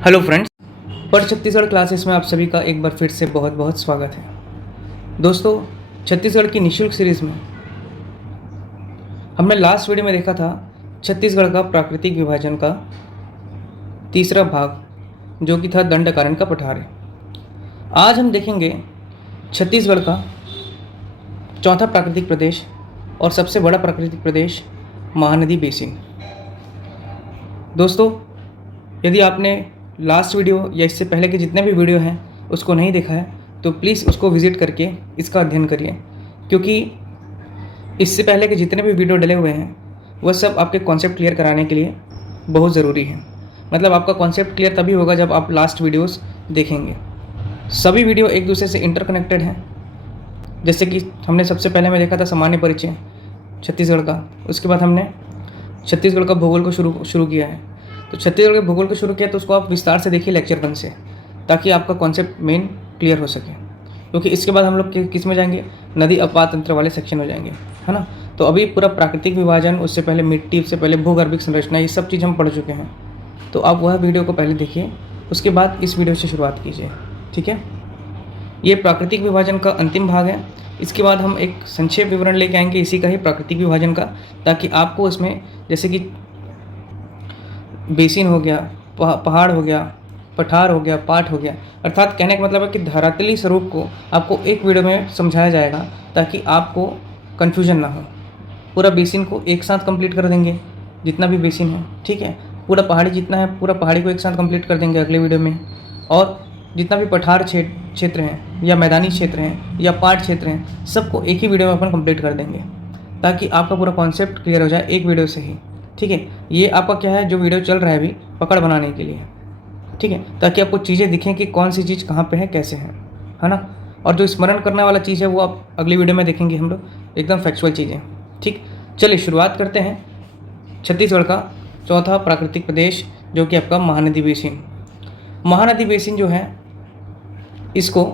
Hello friends, पर Chhattisgarh classes में आप सभी का एक बार फिर से बहुत बहुत स्वागत है। दोस्तों, छत्तीसगढ़ की निःशुल्क सीरीज़ में हमने लास्ट वीडियो में देखा था छत्तीसगढ़ का प्राकृतिक विभाजन का तीसरा भाग, जो कि था दंडकारण्य का पठार। आज हम देखेंगे छत्तीसगढ़ का चौथा प्राकृतिक प्रदेश और सबसे बड़ा प्राकृतिक प्रदेश महानदी बेसिन। दोस्तों, यदि आपने लास्ट वीडियो या इससे पहले के जितने भी वीडियो हैं उसको नहीं देखा है तो प्लीज़ उसको विज़िट करके इसका अध्ययन करिए, क्योंकि इससे पहले के जितने भी वीडियो डले हुए हैं वह सब आपके कॉन्सेप्ट क्लियर कराने के लिए बहुत ज़रूरी है। मतलब आपका कॉन्सेप्ट क्लियर तभी होगा जब आप लास्ट वीडियोस देखेंगे। सभी वीडियो एक दूसरे से इंटरकनेक्टेड हैं। जैसे कि हमने सबसे पहले में देखा था सामान्य परिचय छत्तीसगढ़ का, उसके बाद हमने छत्तीसगढ़ का भूगोल को शुरू किया है। तो छत्तीसगढ़ के भूगोल को शुरू किया तो उसको आप विस्तार से देखिए लेक्चर 1 से, ताकि आपका कॉन्सेप्ट मेन क्लियर हो सके। क्योंकि इसके बाद हम लोग किस में जाएंगे, नदी अपवाद तंत्र वाले सेक्शन में जाएंगे, है ना। तो अभी पूरा प्राकृतिक विभाजन, उससे पहले मिट्टी, उससे पहले भूगर्भिक संरचना, ये सब चीज़ हम पढ़ चुके हैं। तो आप वह वीडियो को पहले देखिए, उसके बाद इस वीडियो से शुरुआत कीजिए, ठीक है। ये प्राकृतिक विभाजन का अंतिम भाग है। इसके बाद हम एक संक्षेप विवरण लेके आएंगे इसी का ही, प्राकृतिक विभाजन का, ताकि आपको इसमें जैसे कि बेसिन हो गया, पहाड़ हो गया, पठार हो गया, पाट हो गया, अर्थात कहने का मतलब है कि धरातली स्वरूप को आपको एक वीडियो में समझाया जाएगा ताकि आपको कन्फ्यूजन ना हो। पूरा बेसिन को एक साथ कंप्लीट कर देंगे, जितना भी बेसिन है, ठीक है। पूरा पहाड़ी जितना है, पूरा पहाड़ी को एक साथ कंप्लीट कर देंगे अगले वीडियो में। और जितना भी पठार क्षेत्र हैं या मैदानी क्षेत्र हैं या पाट क्षेत्र हैं, सबको एक ही वीडियो में अपन कंप्लीट कर देंगे, ताकि आपका पूरा कॉन्सेप्ट क्लियर हो जाए एक वीडियो से ही, ठीक है। ये आपका क्या है, जो वीडियो चल रहा है अभी, पकड़ बनाने के लिए, ठीक है, ताकि आपको चीज़ें दिखें कि कौन सी चीज़ कहाँ पे है, कैसे है ना। और जो स्मरण करने वाला चीज़ है वो आप अगली वीडियो में देखेंगे हम लोग, एकदम फैक्चुअल चीज़ें, ठीक। चलिए शुरुआत करते हैं छत्तीसगढ़ का चौथा प्राकृतिक प्रदेश, जो कि आपका महानदी बेसिन। महानदी बेसिन जो है, इसको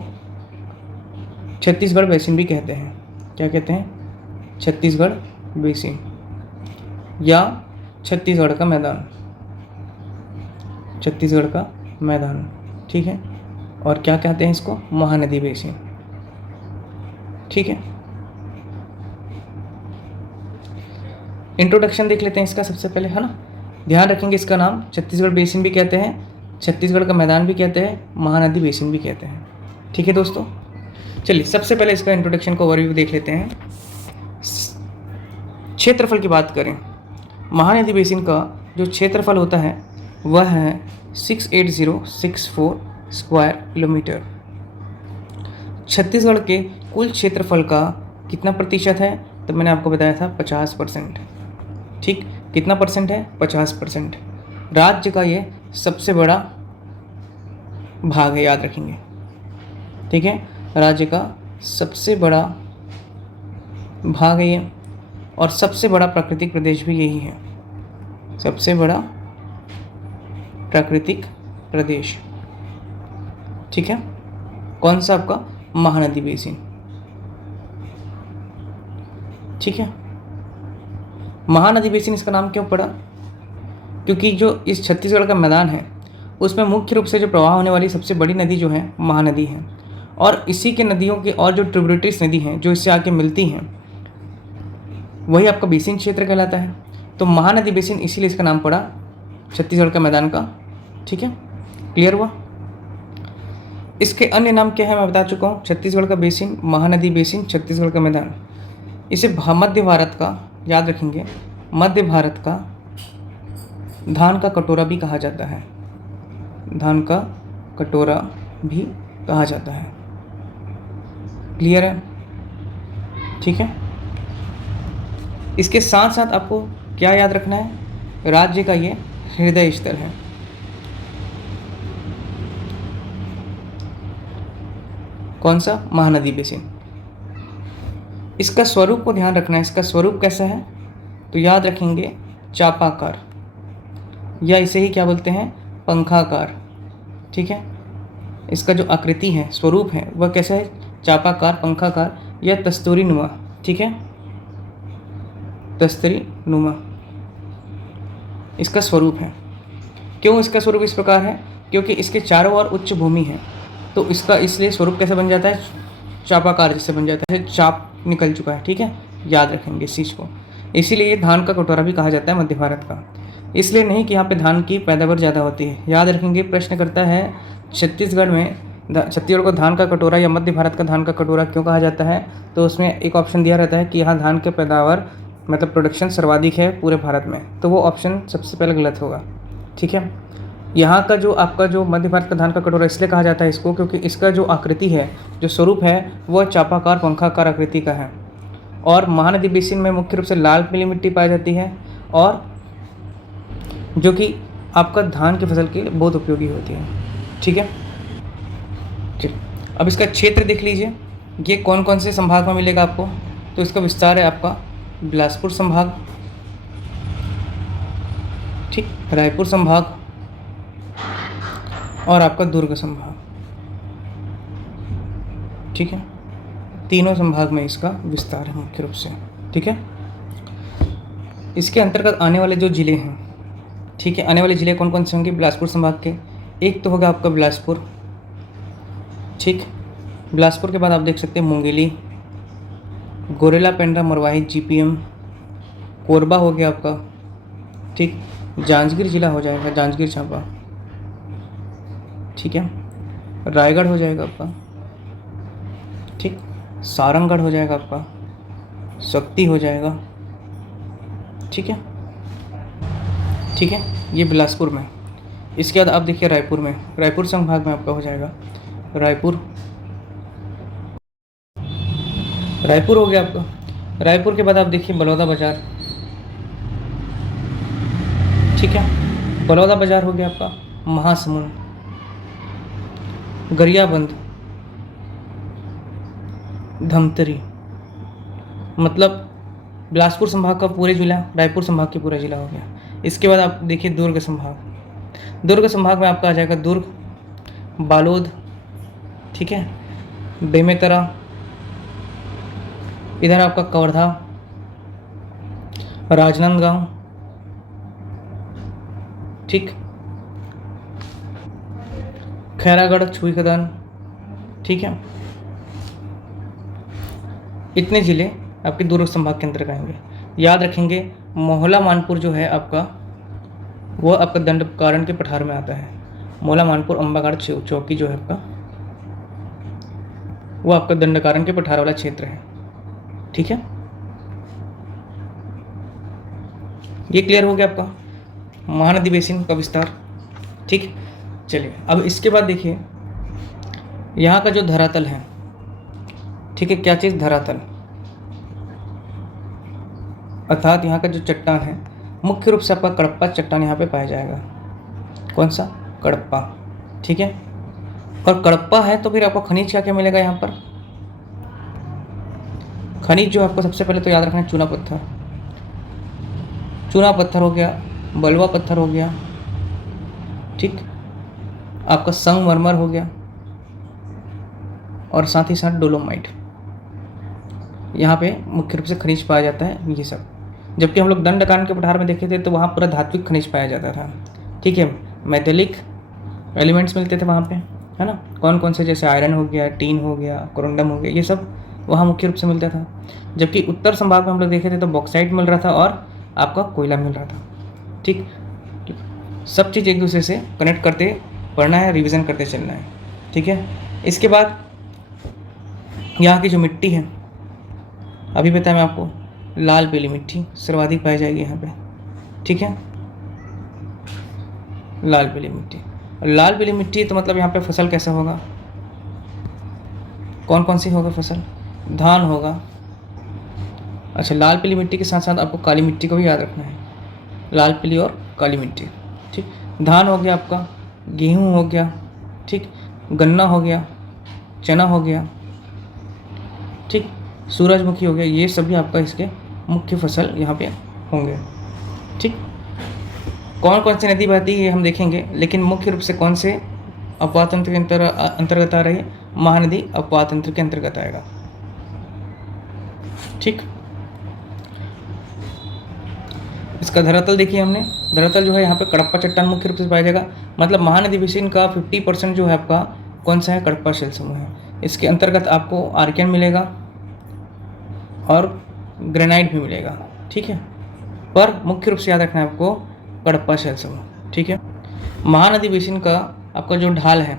छत्तीसगढ़ बेसिन भी कहते हैं। क्या कहते हैं? छत्तीसगढ़ बेसिन या छत्तीसगढ़ का मैदान, छत्तीसगढ़ का मैदान, ठीक है। और क्या कहते हैं इसको? महानदी बेसिन, ठीक है। इंट्रोडक्शन देख लेते हैं इसका सबसे पहले, है ना। ध्यान रखेंगे इसका नाम छत्तीसगढ़ बेसिन भी कहते हैं, छत्तीसगढ़ का मैदान भी कहते हैं, महानदी बेसिन भी कहते हैं, ठीक है दोस्तों। चलिए सबसे पहले इसका इंट्रोडक्शन को ओवरव्यू देख लेते हैं। क्षेत्रफल की बात करें, महानदी बेसिन का जो क्षेत्रफल होता है वह है 68064 स्क्वायर किलोमीटर। छत्तीसगढ़ के कुल क्षेत्रफल का कितना प्रतिशत है? तो मैंने आपको बताया था 50%, ठीक। कितना परसेंट है? 50%। राज्य का ये सबसे बड़ा भाग है, याद रखेंगे, ठीक है। राज्य का सबसे बड़ा भाग है ये, और सबसे बड़ा प्राकृतिक प्रदेश भी यही है, सबसे बड़ा प्राकृतिक प्रदेश, ठीक है। कौन सा? आपका महानदी बेसिन, ठीक है। महानदी बेसिन इसका नाम क्यों पड़ा? क्योंकि जो इस छत्तीसगढ़ का मैदान है उसमें मुख्य रूप से जो प्रवाह होने वाली सबसे बड़ी नदी जो है महानदी है, और इसी के नदियों के और जो ट्रिब्यूटरीज नदी हैं जो इससे आके मिलती हैं, वही आपका बेसिन क्षेत्र कहलाता है। तो महानदी बेसिन इसीलिए इसका नाम पड़ा छत्तीसगढ़ का मैदान का, ठीक है। क्लियर हुआ? इसके अन्य नाम क्या है मैं बता चुका हूँ, छत्तीसगढ़ का बेसिन, महानदी बेसिन, छत्तीसगढ़ का मैदान। इसे मध्य भारत का, याद रखेंगे, मध्य भारत का धान का कटोरा भी कहा जाता है, धान का कटोरा भी कहा जाता है। क्लियर है? ठीक है। इसके साथ साथ आपको क्या याद रखना है? राज्य का ये हृदय स्थल है। कौन सा? महानदी बेसिन। इसका स्वरूप को ध्यान रखना है, इसका स्वरूप कैसा है? तो याद रखेंगे चापाकार, या इसे ही क्या बोलते हैं? पंखाकार, ठीक है। इसका जो आकृति है, स्वरूप है, वह कैसा है? चापाकार, पंखाकार या तस्तूरी नुमा, ठीक है, तस्तरी नुमा इसका स्वरूप है। क्यों इसका स्वरूप इस प्रकार है? क्योंकि इसके चारों ओर उच्च भूमि है, तो इसका इसलिए स्वरूप कैसे बन जाता है, चापाकार जैसे बन जाता है, चाप निकल चुका है। ठीक है, याद रखेंगे इस चीज़ को। इसीलिए ये धान का कटोरा भी कहा जाता है मध्य भारत का। इसलिए नहीं कि यहाँ पे धान की पैदावार ज़्यादा होती है। याद रखेंगे, प्रश्न करता है छत्तीसगढ़ में छत्तीसगढ़ को धान का कटोरा या मध्य भारत का धान का कटोरा क्यों कहा जाता है, तो उसमें एक ऑप्शन दिया रहता है कि यहाँ धान के पैदावार मतलब प्रोडक्शन सर्वाधिक है पूरे भारत में, तो वो ऑप्शन सबसे पहले गलत होगा। ठीक है, यहाँ का जो आपका जो मध्य भारत का धान का कटोरा इसलिए कहा जाता है इसको, क्योंकि इसका जो आकृति है, जो स्वरूप है, वह चापाकार पंखाकार आकृति का है। और महानदी बेसिन में मुख्य रूप से लाल पीली मिट्टी पाई जाती है, और जो कि आपका धान की फसल के लिए बहुत उपयोगी होती है। ठीक है, ठीक। अब इसका क्षेत्र देख लीजिए, ये कौन कौन से संभाग में मिलेगा आपको, तो इसका विस्तार है आपका बिलासपुर संभाग, ठीक, रायपुर संभाग और आपका दुर्ग संभाग। ठीक है, तीनों संभाग में इसका विस्तार है मुख्य रूप से। ठीक है, इसके अंतर्गत आने वाले जो जिले हैं, ठीक है, आने वाले जिले कौन कौन से होंगे बिलासपुर संभाग के, एक तो होगा आपका बिलासपुर। ठीक, बिलासपुर के बाद आप देख सकते हैं मुंगेली, गोरेला, पेंड्रा, मरवाही, जीपीएम, कोरबा हो गया आपका। ठीक, जांजगीर जिला हो जाएगा, जांजगीर चांपा। ठीक है, रायगढ़ हो जाएगा आपका। ठीक, सारंगगढ़ हो जाएगा आपका, शक्ति हो जाएगा। ठीक है, ठीक है, ये बिलासपुर में। इसके बाद आप देखिए रायपुर में, रायपुर संभाग में आपका हो जाएगा रायपुर, रायपुर हो गया आपका। रायपुर के बाद आप देखिए बलौदा बाजार। ठीक है, बलौदा बाजार हो गया आपका, महासमुंद, गरियाबंद, धमतरी, मतलब बिलासपुर संभाग का पूरे जिला, रायपुर संभाग की पूरा जिला हो गया। इसके बाद आप देखिए दुर्ग संभाग। दुर्ग संभाग में आपका आ जाएगा दुर्ग, बालोद, ठीक है, बेमेतरा, इधर आपका कवर्धा, राजनांदगांव, ठीक, खैरागढ़, छुई खदान। ठीक है, इतने ज़िले आपके दुर्ग संभाग के अंतर्गत आएंगे। याद रखेंगे मोहला मानपुर जो है आपका, वो आपका दंडकारण्य के पठार में आता है। मोहला मानपुर अंबागढ़ चौकी जो है आपका, वो आपका दंडकारण्य के पठार वाला क्षेत्र है। ठीक है, ये क्लियर हो गया आपका महानदी बेसिन का विस्तार। ठीक, चलिए अब इसके बाद देखिए यहाँ का जो धरातल है। ठीक है, क्या चीज़, धरातल, अर्थात यहाँ का जो चट्टान है, मुख्य रूप से आपका कडप्पा चट्टान यहाँ पे पाया जाएगा। कौन सा, कडप्पा। ठीक है, और कडप्पा है तो फिर आपको खनिज क्या क्या मिलेगा यहाँ पर, खनिज जो आपको सबसे पहले तो याद रखना है चूना पत्थर। चूना पत्थर हो गया, बलुआ पत्थर हो गया, ठीक, आपका संगमरमर हो गया, और साथ ही साथ डोलोमाइट। यहाँ पे मुख्य रूप से खनिज पाया जाता है ये सब। जबकि हम लोग दंडकारण्य के पठार में देखे थे तो वहाँ पूरा धात्विक खनिज पाया जाता था। ठीक है, मेटेलिक एलिमेंट्स मिलते थे वहाँ पे, है ना, कौन कौन से, जैसे आयरन हो गया, टीन हो गया, कोरोंडम हो गया, ये सब वहाँ मुख्य रूप से मिलता था। जबकि उत्तर संभाग में हम लोग देखे थे तो बॉक्साइट मिल रहा था और आपका कोयला मिल रहा था। ठीक, सब चीज़ एक दूसरे से कनेक्ट करते पढ़ना है, रिवीजन करते चलना है। ठीक है, इसके बाद यहाँ की जो मिट्टी है, अभी बताया मैं आपको, लाल पीली मिट्टी सर्वाधिक पाई जाएगी यहाँ पे। ठीक है, लाल पीली मिट्टी, लाल पीली मिट्टी तो मतलब यहाँ पे फसल कैसा होगा, कौन कौन सी होगा फसल, धान होगा। अच्छा, लाल पीली मिट्टी के साथ साथ आपको काली मिट्टी को भी याद रखना है, लाल पीली और काली मिट्टी। ठीक, धान हो गया आपका, गेहूँ हो गया, ठीक, गन्ना हो गया, चना हो गया, ठीक, सूरजमुखी हो गया, ये सभी आपका इसके मुख्य फसल यहाँ पे होंगे। ठीक, कौन कौन सी नदी बहती है ये हम देखेंगे, लेकिन मुख्य रूप से कौन से अपवाद तंत्र के अंतर्गत आ रही है, महानदी अपवाद तंत्र के अंतर्गत आएगा। ठीक, इसका धरातल देखिए हमने, धरातल जो है यहाँ पे कडप्पा चट्टान मुख्य रूप से पाया जाएगा। मतलब महानदी बेसिन का 50% जो है आपका कौन सा है, कडप्पा शैल समूह है। इसके अंतर्गत आपको आर्कियन मिलेगा और ग्रेनाइट भी मिलेगा, ठीक है, पर मुख्य रूप से याद रखना है आपको कडप्पा शैल समूह, ठीक है। महानदी बेसिन का आपका जो ढाल है,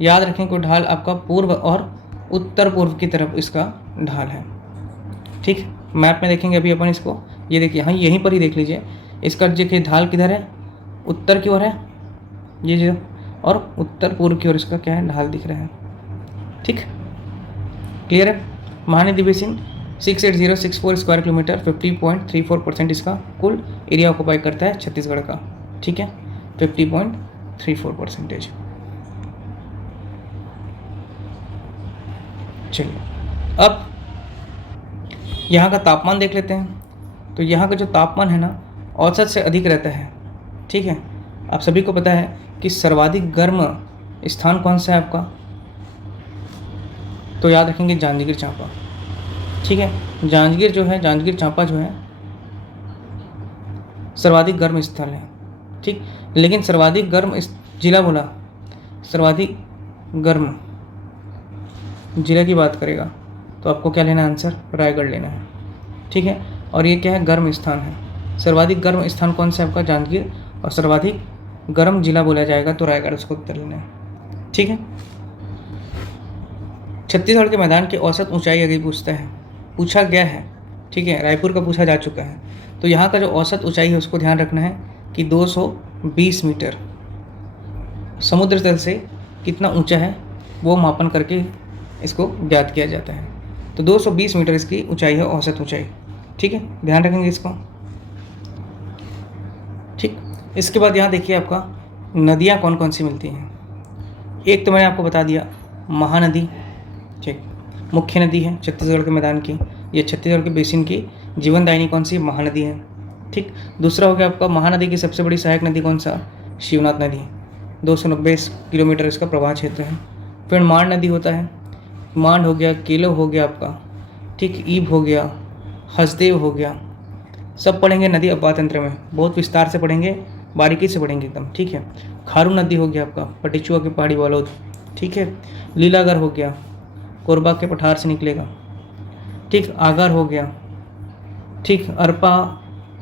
याद रखें कि ढाल आपका पूर्व और उत्तर पूर्व की तरफ इसका ढाल है, ठीक। मैप में देखेंगे अभी अपन इसको, ये देखिए हाँ यहीं पर ही देख लीजिए, इसका देखिए ढाल किधर है, उत्तर की ओर है ये जो, और उत्तर पूर्व की ओर इसका क्या है, ढाल दिख रहा है, ठीक, क्लियर है। महानदी बेसिन 68064 स्क्वायर किलोमीटर 50.34% इसका कुल एरिया ऑक्युपाई करता है छत्तीसगढ़ का, ठीक है, 50.34%। चलिए अब यहाँ का तापमान देख लेते हैं। तो यहाँ का जो तापमान है ना, औसत से अधिक रहता है, ठीक है। आप सभी को पता है कि सर्वाधिक गर्म स्थान कौन सा है आपका, तो याद रखेंगे जांजगीर चांपा, ठीक है। जांजगीर जो है, जांजगीर चांपा जो है सर्वाधिक गर्म स्थल है, ठीक। लेकिन सर्वाधिक गर्म जिला बोला, सर्वाधिक गर्म जिला की बात करेगा तो आपको क्या लेना है, आंसर रायगढ़ लेना है, ठीक है। और ये क्या है, गर्म स्थान है। सर्वाधिक गर्म स्थान कौन सा है आपका, जांजगीर, और सर्वाधिक गर्म जिला बोला जाएगा तो रायगढ़, उसको उत्तर लेना है, ठीक है। छत्तीसगढ़ के मैदान की औसत ऊंचाई अगर पूछा गया है, ठीक है, रायपुर का पूछा जा चुका है, तो यहाँ का जो औसत ऊंचाई है उसको ध्यान रखना है कि 220 मीटर। समुद्र तल से कितना ऊंचा है वो मापन करके इसको ज्ञात किया जाता है। तो 220 मीटर इसकी ऊंचाई है, औसत ऊंचाई, ठीक है, ध्यान रखेंगे इसको, ठीक। इसके बाद यहाँ देखिए आपका नदियाँ कौन कौन सी मिलती हैं। एक तो मैंने आपको बता दिया महानदी, ठीक, मुख्य नदी है छत्तीसगढ़ के मैदान की, ये छत्तीसगढ़ के बेसिन की जीवनदायिनी कौन सी, महानदी है, ठीक। दूसरा हो गया आपका महानदी की सबसे बड़ी सहायक नदी कौन सा, शिवनाथ नदी, 290 किलोमीटर इसका प्रवाह क्षेत्र है। फिर मांड नदी होता है, मांड हो गया, केलो हो गया आपका, ठीक, ईब हो गया, हसदेव हो गया, सब पढ़ेंगे नदी अपवाह तंत्र में, बहुत विस्तार से पढ़ेंगे, बारीकी से पढ़ेंगे एकदम, ठीक है। खारू नदी हो गया आपका, पटिचुआ के पहाड़ी बालोद, ठीक है। लीलागर हो गया, कोरबा के पठार से निकलेगा, ठीक। आगर हो गया, ठीक। अरपा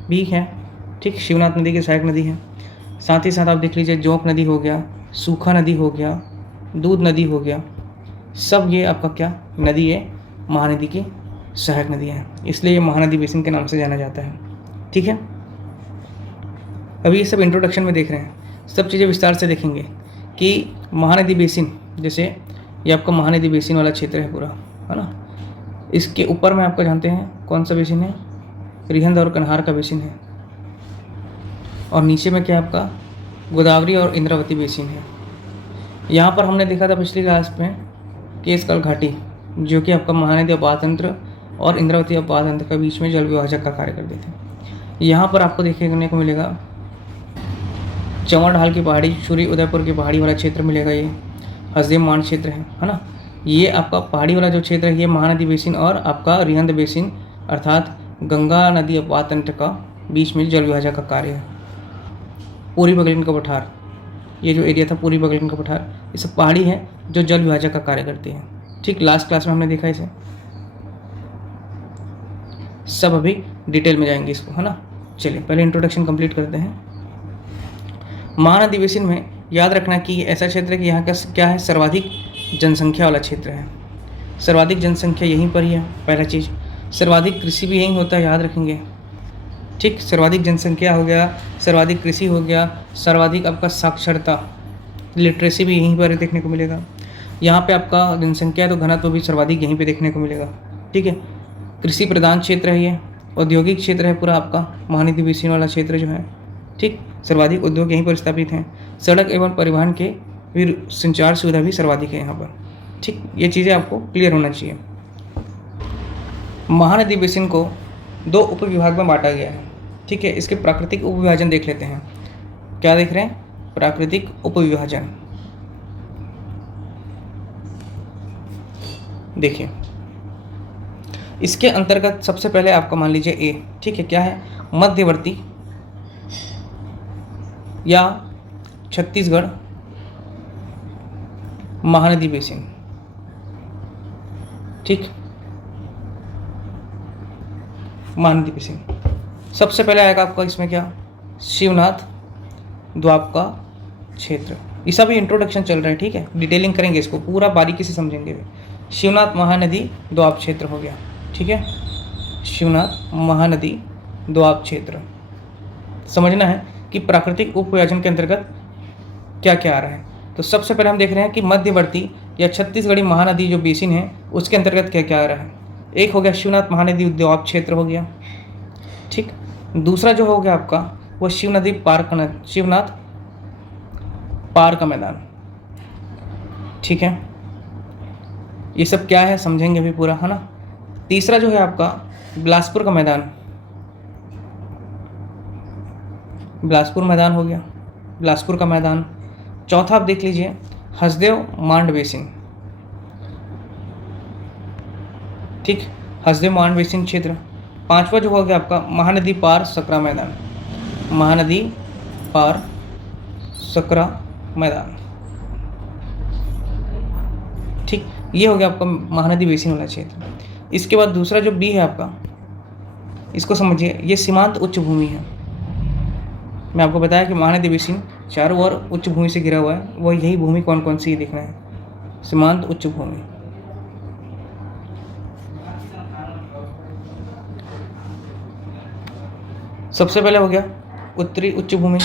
भी है, ठीक, शिवनाथ नदी की सहायक नदी है। साथ ही साथ आप देख लीजिए जोंक नदी हो गया, सूखा नदी हो गया, दूध नदी हो गया, सब ये आपका क्या नदी है, महानदी की सहायक नदी है, इसलिए ये महानदी बेसिन के नाम से जाना जाता है, ठीक है। अभी ये सब इंट्रोडक्शन में देख रहे हैं, सब चीज़ें विस्तार से देखेंगे कि महानदी बेसिन, जैसे ये आपका महानदी बेसिन वाला क्षेत्र है पूरा, है ना। इसके ऊपर में आपका जानते हैं कौन सा बेसिन है, रिहंद और कन्हार का बेसिन है, और नीचे में क्या आपका गोदावरी और इंद्रावती बेसिन है। यहाँ पर हमने देखा था पिछली क्लास में केशकाल घाटी, जो कि आपका महानदी अपवाह तंत्र और इंद्रावती अपवाह तंत्र के बीच में जल विभाजक का कार्य करते थे। यहाँ पर आपको देखने को मिलेगा चंवर ढाल की पहाड़ी, सूर्य उदयपुर की पहाड़ी वाला क्षेत्र मिलेगा, ये हसदेव मांड क्षेत्र है ना। ये आपका पहाड़ी वाला जो क्षेत्र है ये महानदी बेसिन और आपका रिहंद बेसिन अर्थात गंगा नदी अपवाह तंत्र का बीच में जल विभाजक का कार्य है। पूरी बगलिन का पठार, ये जो एरिया था पूरी बगलिन का पठार, ये सब पहाड़ी है जो जल विभाजक का कार्य करती है, ठीक। लास्ट क्लास में हमने देखा इसे, सब अभी डिटेल में जाएंगे इसको, है ना। चलिए पहले इंट्रोडक्शन कंप्लीट करते हैं। महानदी बेसिन में याद रखना कि ऐसा क्षेत्र है कि यहाँ का क्या है, सर्वाधिक जनसंख्या वाला क्षेत्र है। सर्वाधिक जनसंख्या यहीं पर ही है, पहला चीज़। सर्वाधिक कृषि भी यहीं होता है, याद रखेंगे, ठीक। सर्वाधिक जनसंख्या हो गया, सर्वाधिक कृषि हो गया, सर्वाधिक आपका साक्षरता, लिटरेसी भी यहीं पर देखने को मिलेगा। यहाँ पे आपका जनसंख्या तो घनत्व भी सर्वाधिक यहीं पे देखने को मिलेगा, ठीक है। कृषि प्रधान क्षेत्र है ये, औद्योगिक क्षेत्र है पूरा आपका महानदी बेसिन वाला क्षेत्र जो है, ठीक। सर्वाधिक उद्योग यहीं पर स्थापित हैं। सड़क एवं परिवहन के फिर संचार सुविधा भी सर्वाधिक है यहाँ पर, ठीक। ये चीज़ें आपको क्लियर होना चाहिए। महानदी बेसिन को 2 उपविभाग में बांटा गया है, ठीक है। इसके प्राकृतिक उपविभाजन देख लेते हैं। क्या देख रहे हैं, प्राकृतिक उपविभाजन देखिए। इसके अंतर्गत सबसे पहले आपका मान लीजिए ए, ठीक है, क्या है, मध्यवर्ती या छत्तीसगढ़ महानदी बेसिन। ठीक, महानदी बेसिन। सबसे पहले आएगा आपका इसमें क्या, शिवनाथ द्वाबका क्षेत्र। ये सभी इंट्रोडक्शन चल रहे हैं, ठीक है, डिटेलिंग करेंगे, इसको पूरा बारीकी से समझेंगे। शिवनाथ महानदी द्वाब क्षेत्र हो गया, ठीक है, शिवनाथ महानदी द्वाब क्षेत्र। समझना है कि प्राकृतिक उपविभाजन के अंतर्गत क्या क्या आ रहा है। तो सबसे पहले हम देख रहे हैं कि मध्यवर्ती या छत्तीसगढ़ी महानदी जो बेसिन है उसके अंतर्गत क्या क्या आ रहा है। एक हो गया शिवनाथ महानदी द्वाब क्षेत्र हो गया, ठीक। दूसरा जो हो गया आपका वो शिवनाथ पार का मैदान, ठीक है। ये सब क्या है समझेंगे अभी पूरा, है ना। तीसरा जो है आपका बिलासपुर का मैदान, बिलासपुर मैदान हो गया, बिलासपुर का मैदान। चौथा आप देख लीजिए हसदेव मांड बेसिन, ठीक, हसदेव मांड बेसिन क्षेत्र। पांचवा जो हो गया आपका महानदी पार सकरा मैदान, महानदी पार सकरा मैदान, ठीक। ये हो गया आपका महानदी बेसिन वाला क्षेत्र। इसके बाद दूसरा जो बी है आपका, इसको समझिए, ये सीमांत उच्च भूमि है। मैं आपको बताया कि महानदी बेसिन चारों ओर उच्च भूमि से घिरा हुआ है, वो यही भूमि कौन कौन सी देखना है, सीमांत उच्च भूमि। सबसे पहले हो गया उत्तरी उच्च भूमि,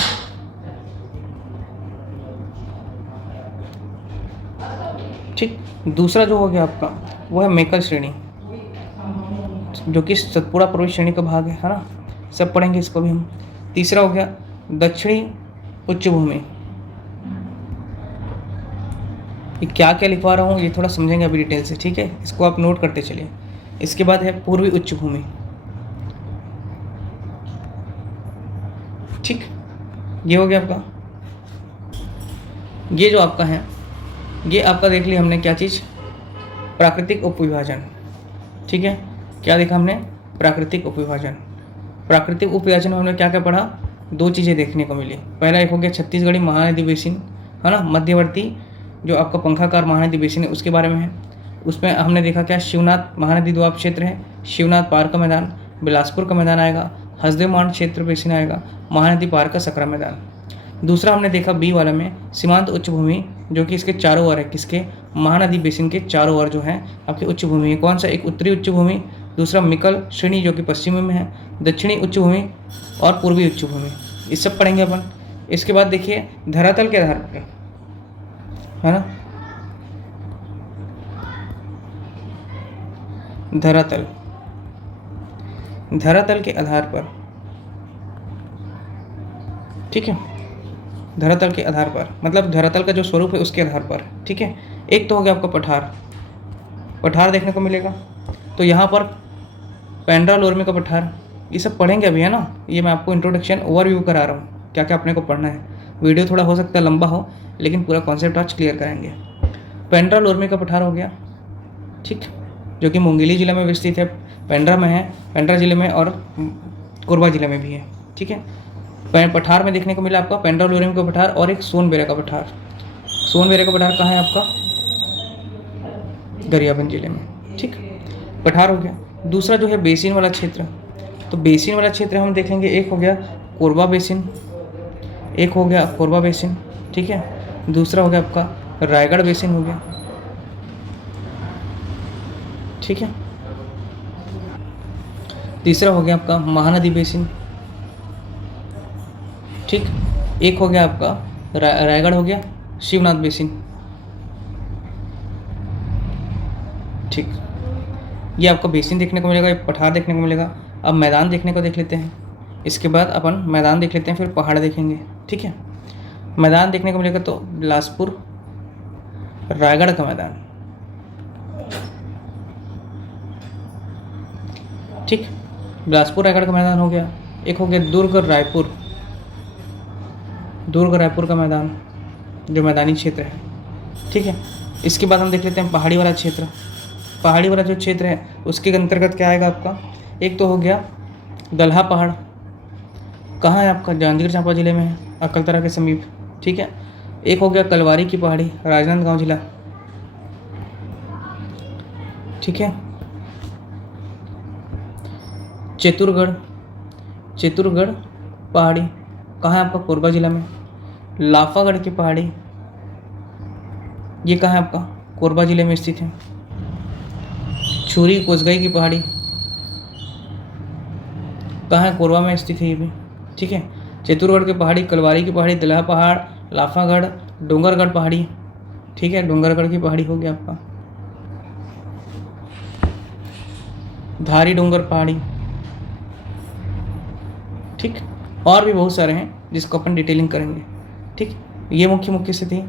ठीक। दूसरा जो हो गया आपका वो है मेकल श्रेणी, जो कि सतपुड़ा पर्वत श्रेणी का भाग है ना, सब पढ़ेंगे इसको भी हम। तीसरा हो गया दक्षिणी उच्च भूमि। ये क्या क्या लिखवा रहा हूँ ये थोड़ा समझेंगे अभी डिटेल से, ठीक है, इसको आप नोट करते चलिए। इसके बाद है पूर्वी उच्च भूमि, ठीक। ये हो गया आपका, ये जो आपका है ये आपका देख लिया हमने क्या चीज़, प्राकृतिक उपविभाजन, ठीक है। क्या देखा हमने, प्राकृतिक उपविभाजन। प्राकृतिक उपविभाजन में हमने क्या क्या पढ़ा, दो चीज़ें देखने को मिली। पहला एक हो गया छत्तीसगढ़ी महानदी बेसिन, है ना, मध्यवर्ती जो आपका पंखाकार महानदी बेसिन है उसके बारे में है। उसमें हमने देखा क्या, शिवनाथ महानदी द्वाब क्षेत्र है, शिवनाथ पार का मैदान, बिलासपुर का मैदान आएगा, हसदेव मांड क्षेत्र बेसिन आएगा, महानदी पार का सकरा मैदान। दूसरा हमने देखा बी वाला में सीमांत उच्च भूमि, जो कि इसके चारों ओर है, किसके, महानदी बेसिन के चारों ओर जो है आपकी उच्च भूमि है। कौन सा, एक उत्तरी उच्च भूमि, दूसरा मिकल श्रेणी जो कि पश्चिमी में है, दक्षिणी उच्च भूमि और पूर्वी उच्च भूमि। ये सब पढ़ेंगे अपन। इसके बाद देखिए धरातल के आधार पर, है ना, धरातल, धरातल के आधार पर, ठीक है, धरातल के आधार पर मतलब धरातल का जो स्वरूप है उसके आधार पर, ठीक है। एक तो हो गया आपका पठार, पठार देखने को मिलेगा। तो यहाँ पर पेंड्रा लोरमी का पठार, ये सब पढ़ेंगे अभी, है ना। ये मैं आपको इंट्रोडक्शन ओवरव्यू करा रहा हूँ, क्या क्या अपने को पढ़ना है। वीडियो थोड़ा हो सकता है लंबा हो, लेकिन पूरा कॉन्सेप्ट आज क्लियर करेंगे। पेंड्रा लोरमी का पठार हो गया, ठीक, जो कि मुंगेली जिला में विस्तृत है, पेंड्रा में है, पेंड्रा जिले में और कोरबा जिले में भी है, ठीक है। पठार में देखने को मिला आपका पेंड्रा लोरमी का पठार और एक सोनबेरा का पठार। सोनबेरा का पठार कहाँ है आपका, गरियाबंद जिले में, ठीक, पठार हो गया। दूसरा जो है बेसिन वाला क्षेत्र, तो बेसिन वाला क्षेत्र हम देखेंगे, एक हो गया कोरबा बेसिन, एक हो गया कोरबा बेसिन, ठीक है। दूसरा हो गया आपका रायगढ़ बेसिन हो गया, ठीक है। तीसरा हो गया आपका महानदी बेसिन, ठीक। एक हो गया आपका रायगढ़ हो गया, शिवनाथ बेसिन, ठीक। ये आपका बेसिन देखने को मिलेगा, एक पठार देखने को मिलेगा। अब मैदान देखने को देख लेते हैं। इसके बाद अपन मैदान देख लेते हैं, फिर पहाड़ देखेंगे, ठीक है। मैदान देखने को मिलेगा तो बिलासपुर रायगढ़ का मैदान, ठीक, बिलासपुर रायगढ़ का मैदान हो गया। एक हो गया दुर्ग रायपुर, दुर्ग रायपुर का मैदान जो मैदानी क्षेत्र है, ठीक है। इसके बाद हम देख लेते हैं पहाड़ी वाला क्षेत्र। पहाड़ी वाला जो क्षेत्र है उसके अंतर्गत क्या आएगा आपका, एक तो हो गया दलहा पहाड़, कहाँ है आपका, जांजगीर चांपा जिले में है, अकलतरा के समीप। ठीक है। एक हो गया कलवारी की पहाड़ी, राजनांदगांव जिला। ठीक है। चेतुरगढ़, चेतुरगढ़ पहाड़ी कहाँ है आपका, कोरबा जिला में। लाफागढ़ की पहाड़ी, ये कहाँ है आपका, कोरबा जिले में स्थित है। छुरी कोसगई की पहाड़ी कहाँ है, कोरबा में स्थित है ये भी। ठीक है। चेतुरगढ़ की पहाड़ी, कलवारी की पहाड़ी, तिलहा पहाड़, लाफागढ़, डोंगरगढ़ पहाड़ी। ठीक है। डोंगरगढ़ की पहाड़ी हो गया आपका। धारी डोंगर पहाड़ी। ठीक। और भी बहुत सारे हैं जिसको अपन डिटेलिंग करेंगे। ठीक। ये मुख्य मुख्य से थी।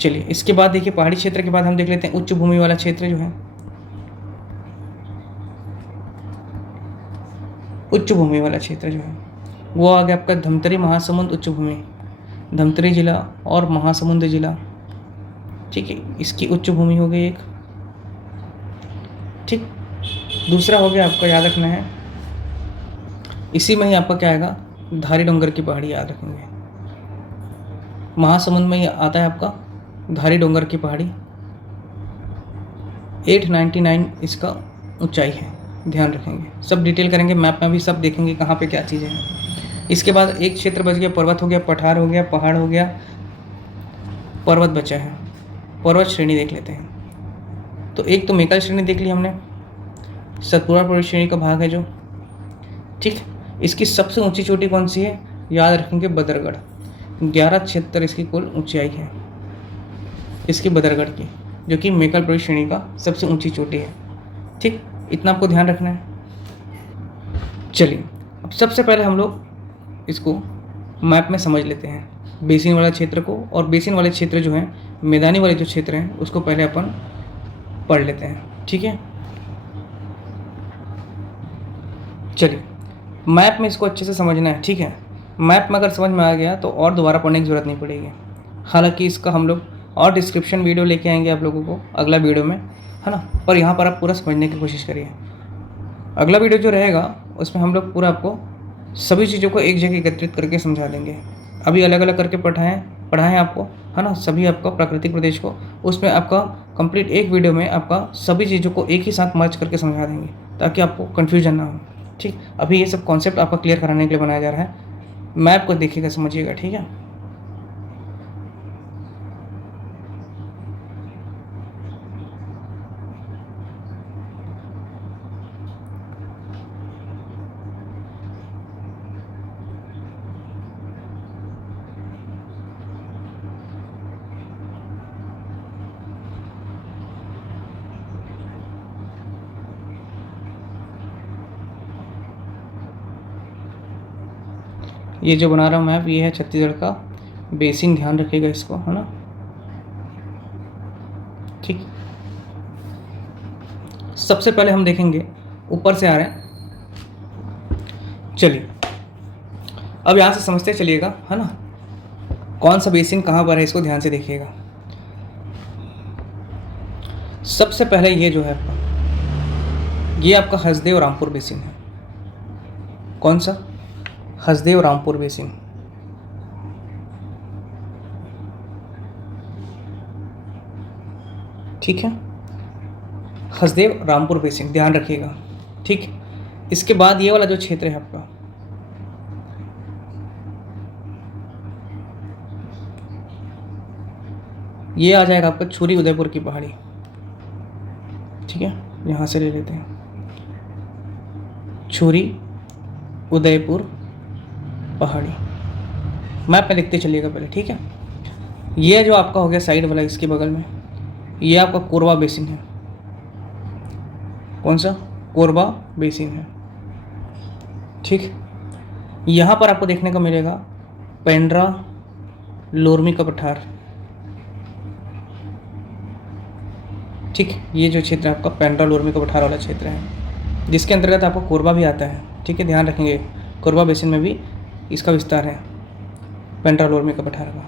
चलिए इसके बाद देखिए पहाड़ी क्षेत्र के बाद हम देख लेते हैं उच्च भूमि वाला क्षेत्र जो है। उच्च भूमि वाला क्षेत्र जो है वो आ गया आपका धमतरी महासमुंद उच्च भूमि, धमतरी जिला और महासमुंद जिला। ठीक है। इसकी उच्च भूमि हो गई एक। ठीक। दूसरा हो गया आपका, याद रखना है, इसी में ही आपका क्या आएगा, धारी डोंगर की पहाड़ी याद रखेंगे। महासमुंद में ही आता है आपका धारी डोंगर की पहाड़ी। 899 इसका ऊंचाई है, ध्यान रखेंगे। सब डिटेल करेंगे, मैप में भी सब देखेंगे कहाँ पे क्या चीज़ें हैं। इसके बाद एक क्षेत्र बच गया, पर्वत हो गया, पठार हो गया, पहाड़ हो गया, पर्वत बचा है। पर्वत श्रेणी देख लेते हैं। तो एक तो मेकल श्रेणी देख ली हमने, सतपुड़ा पर्वत श्रेणी का भाग है जो। ठीक। इसकी सबसे ऊंची चोटी कौन सी है, याद रखेंगे बदरगढ़। 1176 इसकी कुल ऊंचाई है इसकी बदरगढ़ की, जो कि मेकल पर्वत श्रेणी का सबसे ऊंची चोटी है। ठीक। इतना आपको ध्यान रखना है। चलिए अब सबसे पहले हम लोग इसको मैप में समझ लेते हैं, बेसिन वाला क्षेत्र को। और बेसिन वाले क्षेत्र जो हैं, मैदानी वाले जो क्षेत्र हैं, उसको पहले अपन पढ़ लेते हैं। ठीक है। चलिए मैप में इसको अच्छे से समझना है। ठीक है। मैप में अगर समझ में आ गया तो और दोबारा पढ़ने की ज़रूरत नहीं पड़ेगी। हालांकि इसका हम लोग और डिस्क्रिप्शन वीडियो लेके आएंगे आप लोगों को अगला वीडियो में, है ना। पर यहाँ पर आप पूरा समझने की कोशिश करिए। अगला वीडियो जो रहेगा उसमें हम लोग पूरा आपको सभी चीज़ों को एक जगह एकत्रित करके समझा देंगे। अभी अलग अलग करके पढ़ाएं आपको, है ना, सभी आपका प्राकृतिक प्रदेश को। उसमें आपका कंप्लीट एक वीडियो में आपका सभी चीज़ों को एक ही साथ मर्ज करके समझा देंगे ताकि आपको कन्फ्यूजन ना हो। ठीक। अभी ये सब कॉन्सेप्ट आपका क्लियर कराने के लिए बनाया जा रहा है। मैप को देखिएगा, समझिएगा। ठीक है। ये जो बना रहा हूँ मैप, ये है छत्तीसगढ़ का बेसिन, ध्यान रखिएगा इसको, है ना। ठीक। सबसे पहले हम देखेंगे, ऊपर से आ रहे हैं। चलिए अब यहाँ से समझते चलिएगा, है ना, कौन सा बेसिन कहाँ पर है, इसको ध्यान से देखिएगा। सबसे पहले ये जो है आपका, ये आपका हसदेव रामपुर बेसिन है। कौन सा, हसदेव रामपुर बेसिन। ठीक है। हसदेव रामपुर बेसिन, ध्यान रखिएगा। ठीक। इसके बाद ये वाला जो क्षेत्र है आपका, ये आ जाएगा आपका छुरी उदयपुर की पहाड़ी। ठीक है। यहाँ से ले लेते हैं, छुरी उदयपुर पहाड़ी। मैप में लिखते चलिएगा पहले। ठीक है। ये जो आपका हो गया साइड वाला, इसके बगल में ये आपका कोरबा बेसिन है। कौन सा, कोरबा बेसिन है। ठीक। यहाँ पर आपको देखने को मिलेगा पेंड्रा लोरमी का पठार। ठीक। ये जो क्षेत्र है आपका पेंड्रा लोरमी का पठार वाला क्षेत्र है, जिसके अंतर्गत आपको कोरबा भी आता है। ठीक है। ध्यान रखेंगे, कोरबा बेसिन में भी इसका विस्तार है, पेंड्रा लोरमी का पठार का।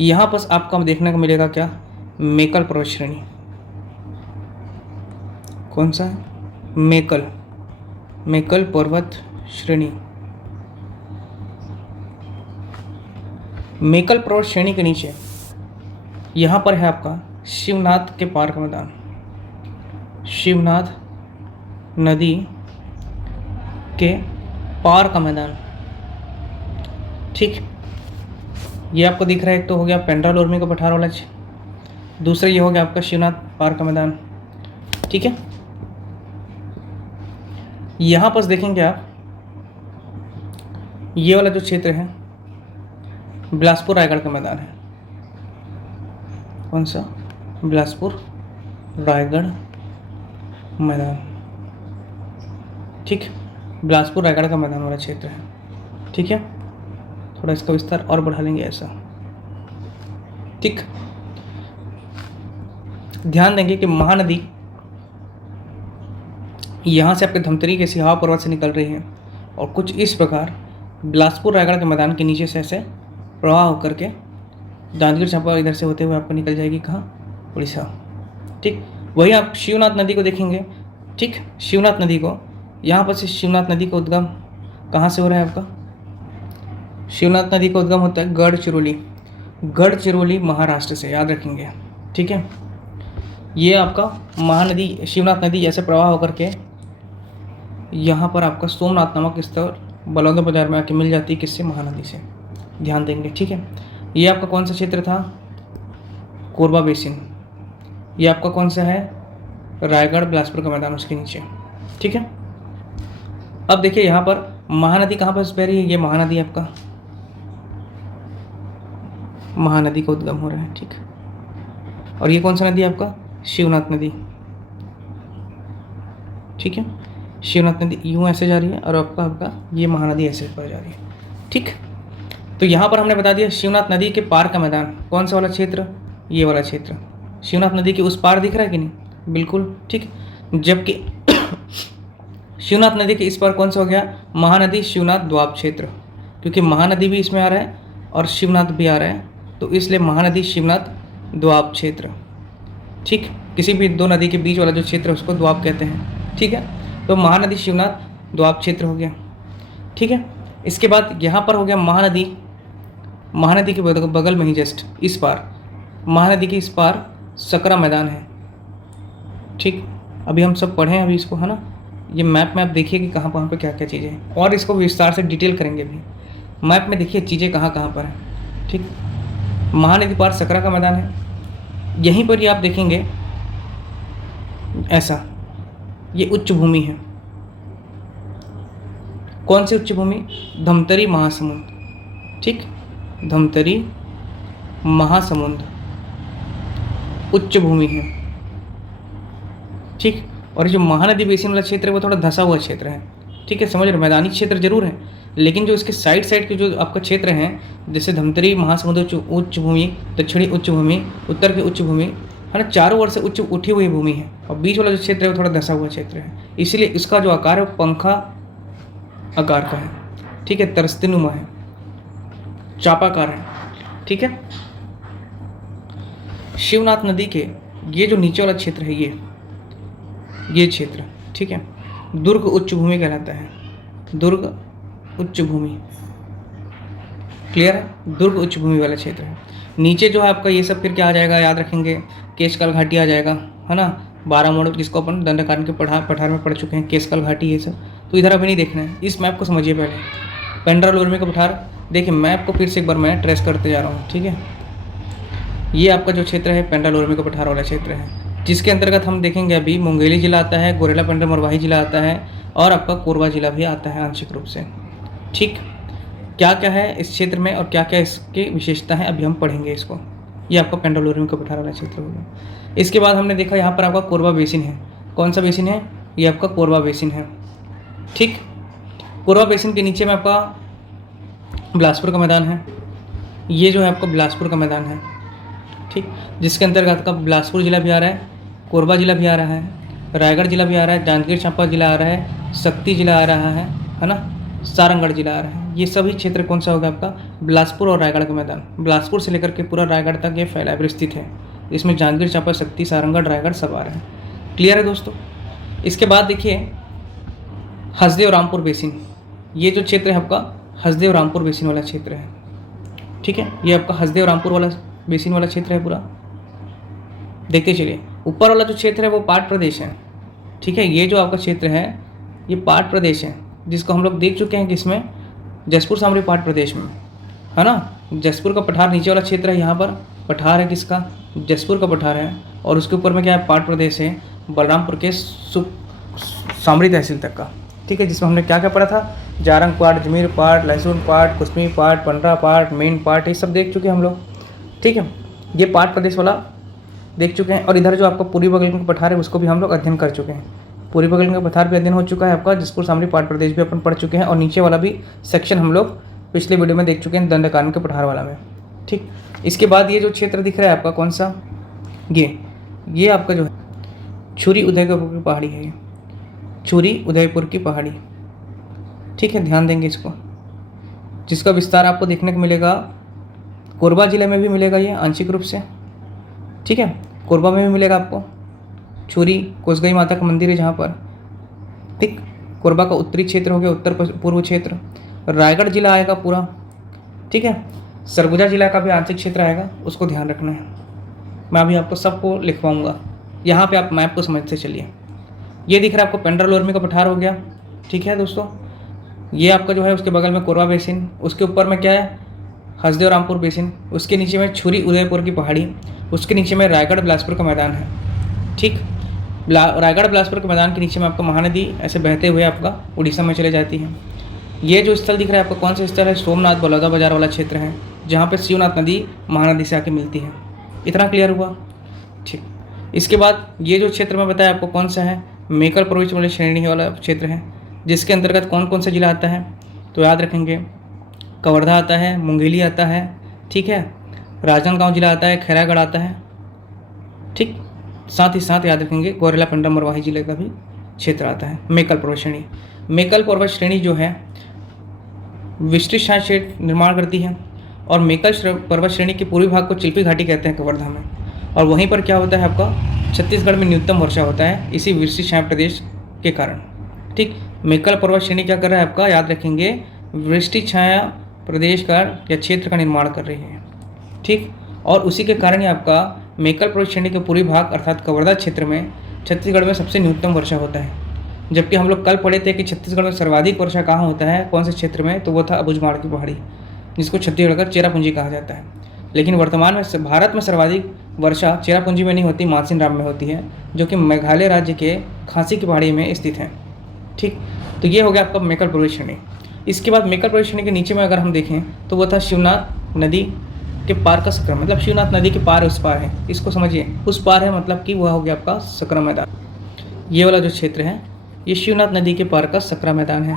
यहाँ पर आपको देखने को मिलेगा क्या, मेकल पर्वत श्रेणी। कौन सा है, मेकल, मेकल पर्वत श्रेणी। मेकल पर्वत श्रेणी के नीचे यहाँ पर है आपका शिवनाथ के पार का मैदान, शिवनाथ नदी के पार का मैदान। ठीक, ये आपको दिख रहा है, एक तो हो गया पेंड्रा लोरमी का पठार वाला, दूसरा ये हो गया आपका शिवनाथ पार का मैदान। ठीक है, यहाँ पर देखेंगे आप, ये वाला जो क्षेत्र है बिलासपुर रायगढ़ का मैदान है। कौन सा? बिलासपुर रायगढ़ मैदान। ठीक, बिलासपुर रायगढ़ का मैदान वाला क्षेत्र है। ठीक है, थोड़ा इसका विस्तार और बढ़ा लेंगे ऐसा। ठीक, ध्यान देंगे कि महानदी यहाँ से आपके धमतरी के सिहावा पर्वत से निकल रही है और कुछ इस प्रकार बिलासपुर रायगढ़ के मैदान के नीचे से ऐसे प्रवाह होकर के जांजगीर चांपा इधर से होते हुए आपको निकल जाएगी कहाँ? उड़ीसा। ठीक, वही आप शिवनाथ नदी को देखेंगे। ठीक, शिवनाथ नदी को यहाँ पर से शिवनाथ नदी का उद्गम कहाँ से हो रहा है आपका? शिवनाथ नदी का उद्गम होता है गढ़चिरौली, गढ़चिरौली महाराष्ट्र से, याद रखेंगे। ठीक है, ये आपका महानदी शिवनाथ नदी ऐसे प्रवाह होकर के यहाँ पर आपका सोमनाथ नामक स्थल बलौदा बाजार में आके मिल जाती है, किससे? महानदी से। ध्यान देंगे। ठीक है, ये आपका कौन सा क्षेत्र था? कोरबा बेसिन। ये आपका कौन सा है? रायगढ़ बिलासपुर का मैदान, उसके नीचे। ठीक है, अब देखिए यहाँ पर महानदी कहाँ पर बह रही है? ये महानदी आपका, महानदी का उद्गम हो रहा है। ठीक, और ये कौन सा नदी है आपका? शिवनाथ नदी। ठीक है, शिवनाथ नदी यूँ ऐसे जा रही है और आपका ये महानदी ऐसे पर जा रही है। ठीक, तो यहाँ पर हमने बता दिया शिवनाथ नदी के पार का मैदान। कौन सा वाला क्षेत्र? ये वाला क्षेत्र। शिवनाथ नदी के उस पार दिख रहा है कि नहीं? बिल्कुल। ठीक, जबकि शिवनाथ नदी के इस पार कौन सा हो गया? महानदी शिवनाथ द्वाब क्षेत्र, क्योंकि महानदी भी इसमें आ रहा है और शिवनाथ भी आ रहा है, तो इसलिए महानदी शिवनाथ द्वाब क्षेत्र। ठीक, किसी भी दो नदी के बीच वाला जो क्षेत्र है उसको द्वाब कहते हैं। ठीक है, तो महानदी शिवनाथ द्वाब क्षेत्र हो गया। ठीक है, इसके बाद यहाँ पर हो गया महानदी, महानदी के बगल में ही जस्ट इस पार, महानदी के इस पार सकरा मैदान है। ठीक, अभी हम सब पढ़ें अभी इसको, है ना? ये मैप में आप देखिए कि कहाँ पे क्या क्या चीज़ें हैं और इसको विस्तार से डिटेल करेंगे भी। मैप में देखिए चीज़ें कहाँ कहाँ पर हैं। ठीक, महानदी पार सकरा का मैदान है, यहीं पर ही आप देखेंगे ऐसा, ये उच्च भूमि है। कौन सी उच्च भूमि? धमतरी महासमुंद। ठीक, धमतरी महासमुंद उच्च भूमि है। ठीक, और जो महानदी बेसिन वाला क्षेत्र है वो थोड़ा धंसा हुआ क्षेत्र है। ठीक है, समझ रहे? मैदानी क्षेत्र जरूर है, लेकिन जो इसके साइड साइड के जो आपका क्षेत्र हैं, जैसे धमतरी महासमुंद उच्च भूमि, दक्षिणी उच्च भूमि, उत्तर की उच्च भूमि, है ना, चारों ओर से उच्च उठी हुई भूमि है और बीच वाला जो क्षेत्र है वो थोड़ा धंसा हुआ क्षेत्र है, इसलिए इसका जो आकार है वो पंखा आकार का है। ठीक है, तरस्तीनुमा है, चापाकार है। ठीक है, शिवनाथ नदी के ये जो नीचे वाला क्षेत्र है, ये क्षेत्र, ठीक है, दुर्ग उच्च भूमि कहलाता है। दुर्ग उच्च भूमि, क्लियर है? दुर्ग उच्च भूमि वाला क्षेत्र है। नीचे जो है आपका ये सब फिर क्या आ जाएगा, याद रखेंगे, केशकाल घाटी आ जाएगा, है ना, 12 मोड़, जिसको अपन दंडकारण्य के पठार में पढ़ चुके हैं, केशकाल घाटी, ये सब तो इधर अभी नहीं देखना है। इस मैप को समझिए पहले। पेंड्रा लोरमी का पठार, देखिए मैप को फिर से एक बार मैं ट्रेस करते जा रहा हूँ। ठीक है, ये आपका जो क्षेत्र है पेंड्रा लोरमी का पठार वाला क्षेत्र है, जिसके अंतर्गत हम देखेंगे अभी मुंगेली जिला आता है, गोरेला पेंड्रा मरवाही जिला आता है और आपका कोरबा जिला भी आता है आंशिक रूप से। ठीक, क्या क्या है इस क्षेत्र में और क्या क्या इसकी विशेषता है अभी हम पढ़ेंगे इसको। ये आपका पेंड्रा लोरमी का पठार वाला क्षेत्र हो गया। इसके बाद हमने देखा यहाँ पर आपका कोरबा बेसिन है। कौन सा बेसिन है? ये आपका कोरबा बेसिन है। ठीक, कोरबा बेसिन के नीचे में आपका बिलासपुर का मैदान है। ये जो है आपका बिलासपुर का मैदान है। ठीक, जिसके अंतर्गत आपका बिलासपुर जिला भी आ रहा है, कोरबा जिला भी आ रहा है, रायगढ़ जिला भी आ रहा है, जांजगीर चांपा जिला आ रहा है, शक्ति जिला आ रहा है ना, सारंगढ़ जिला आ रहा है। ये सभी क्षेत्र कौन सा होगा आपका? बिलासपुर और रायगढ़ का मैदान। बिलासपुर से लेकर के पूरा रायगढ़ तक ये फैलाव स्थित है। इसमें जांजगीर चांपा, शक्ति, सारंगढ़, रायगढ़ सब आ रहे हैं। क्लियर है दोस्तों? इसके बाद देखिए हसदेव रामपुर बेसिन। ये जो क्षेत्र है आपका हसदेव रामपुर बेसिन वाला क्षेत्र है। ठीक है, ये आपका हसदेव रामपुर वाला बेसिन वाला क्षेत्र है पूरा। देखते चलिए, ऊपर वाला जो क्षेत्र है वो पाट प्रदेश है। ठीक है, ये जो आपका क्षेत्र है ये पाट प्रदेश है, जिसको हम लोग देख चुके हैं किसमें, जसपुर सामरी पाट प्रदेश में, है ना। जसपुर का पठार नीचे वाला क्षेत्र है, यहाँ पर पठार है किसका, जसपुर का पठार है, और उसके ऊपर में क्या है, पाट प्रदेश है, बलरामपुर के सामरी तहसील तक का। ठीक है, जिसमें हमने क्या क्या पढ़ा था, जारंग पाट, जमीर पाट, लहसुन पाट, कुसमी पाट, पंडरा पाट, मेन पाट, ये सब देख चुके हैं हम लोग। ठीक है, ये पाट प्रदेश वाला देख चुके हैं। और इधर जो आपका पूर्वी बगल का पठार है उसको भी हम लोग अध्ययन कर चुके हैं। पूर्वी बगल का पठार भी अध्ययन हो चुका है आपका, जसपुर सामरी पाट प्रदेश भी अपन पढ़ चुके हैं, और नीचे वाला भी सेक्शन हम लोग पिछले वीडियो में देख चुके हैं, दंडकारण के पठार वाला में। ठीक, इसके बाद ये जो क्षेत्र दिख रहा है आपका कौन सा, ये आपका जो है छुरी उदयपुर की पहाड़ी है, ये छुरी उदयपुर की पहाड़ी। ठीक है, ध्यान देंगे इसको, जिसका विस्तार आपको देखने को मिलेगा कोरबा जिले में भी मिलेगा ये आंशिक रूप से। ठीक है, कोरबा में भी मिलेगा आपको। छुरी कोसगई माता का मंदिर है जहाँ पर। ठीक, कोरबा का उत्तरी क्षेत्र हो गया, उत्तर पूर्व क्षेत्र। रायगढ़ जिला आएगा पूरा। ठीक है, सरगुजा जिला का भी आंशिक क्षेत्र आएगा, उसको ध्यान रखना है। मैं अभी आपको सबको लिखवाऊंगा, यहाँ पे आप मैप को समझते चलिए। ये दिख रहा है आपको पेंड्रा लोरमी का पठार हो गया। ठीक है दोस्तों, ये आपका जो है उसके बगल में कोरबा बेसिन, उसके ऊपर में क्या है, हसदेव रामपुर बेसिन, उसके नीचे में छुरी उदयपुर की पहाड़ी, उसके नीचे में रायगढ़ बिलासपुर का मैदान है। ठीक, रायगढ़ बिलासपुर के मैदान के नीचे में आपका महानदी ऐसे बहते हुए आपका उड़ीसा में चले जाती है। ये जो स्थल दिख रहा है आपको कौन सा स्थल है, सोमनाथ बलौदा बाजार वाला क्षेत्र है, जहाँ पे शिवनाथ नदी महानदी से आके मिलती है। इतना क्लियर हुआ। ठीक, इसके बाद ये जो क्षेत्र में बताया आपको कौन सा है, मेकल पर्वत वाली श्रेणी वाला क्षेत्र है, जिसके अंतर्गत कौन कौन सा जिला आता है, तो याद रखेंगे कवर्धा आता है, मुंगेली आता है, ठीक है, राजनांदगांव जिला आता है, खैरागढ़ आता है। ठीक, साथ ही साथ याद रखेंगे गौरेला पेंड्रा मरवाही जिले का भी क्षेत्र आता है। मेकल पर्वत श्रेणी, मेकल पर्वत श्रेणी जो है विस्तृत छाया क्षेत्र निर्माण करती है, और मेकल पर्वत श्रेणी के पूर्वी भाग को चिल्पी घाटी कहते हैं कवर्धा में, और वहीं पर क्या होता है आपका छत्तीसगढ़ में न्यूनतम वर्षा होता है इसी विस्तृत छाया प्रदेश के कारण। ठीक, मेकल पर्वत श्रेणी क्या कर रहा है आपका, याद रखेंगे विस्तृत छाया प्रदेश का या क्षेत्र का निर्माण कर रही है। ठीक, और उसी के कारण ही आपका मेकल पर्वत श्रेणी के पूर्वी भाग अर्थात कवर्धा क्षेत्र में छत्तीसगढ़ में सबसे न्यूनतम वर्षा होता है। जबकि हम लोग कल पढ़े थे कि छत्तीसगढ़ में सर्वाधिक वर्षा कहाँ होता है, कौन से क्षेत्र में, तो वो था अबुझमाड़ की पहाड़ी, जिसको छत्तीसगढ़ का चेरापूंजी कहा जाता है। लेकिन वर्तमान में भारत में सर्वाधिक वर्षा चेरापूंजी में नहीं होती, मानसिन राम में होती है, जो कि मेघालय राज्य के खासी की पहाड़ी में स्थित है। ठीक, तो ये हो गया आपका मेकल पर्वत श्रेणी। इसके बाद मेकल पर्वत श्रेणी के नीचे में अगर हम देखें तो वो था शिवनाथ नदी के पार का सकरा, मतलब शिवनाथ नदी के पार उस पार है, इसको समझिए, उस पार है मतलब कि वह हो गया आपका सकरा मैदान। ये वाला जो क्षेत्र है ये शिवनाथ नदी के पार का सकरा मैदान है।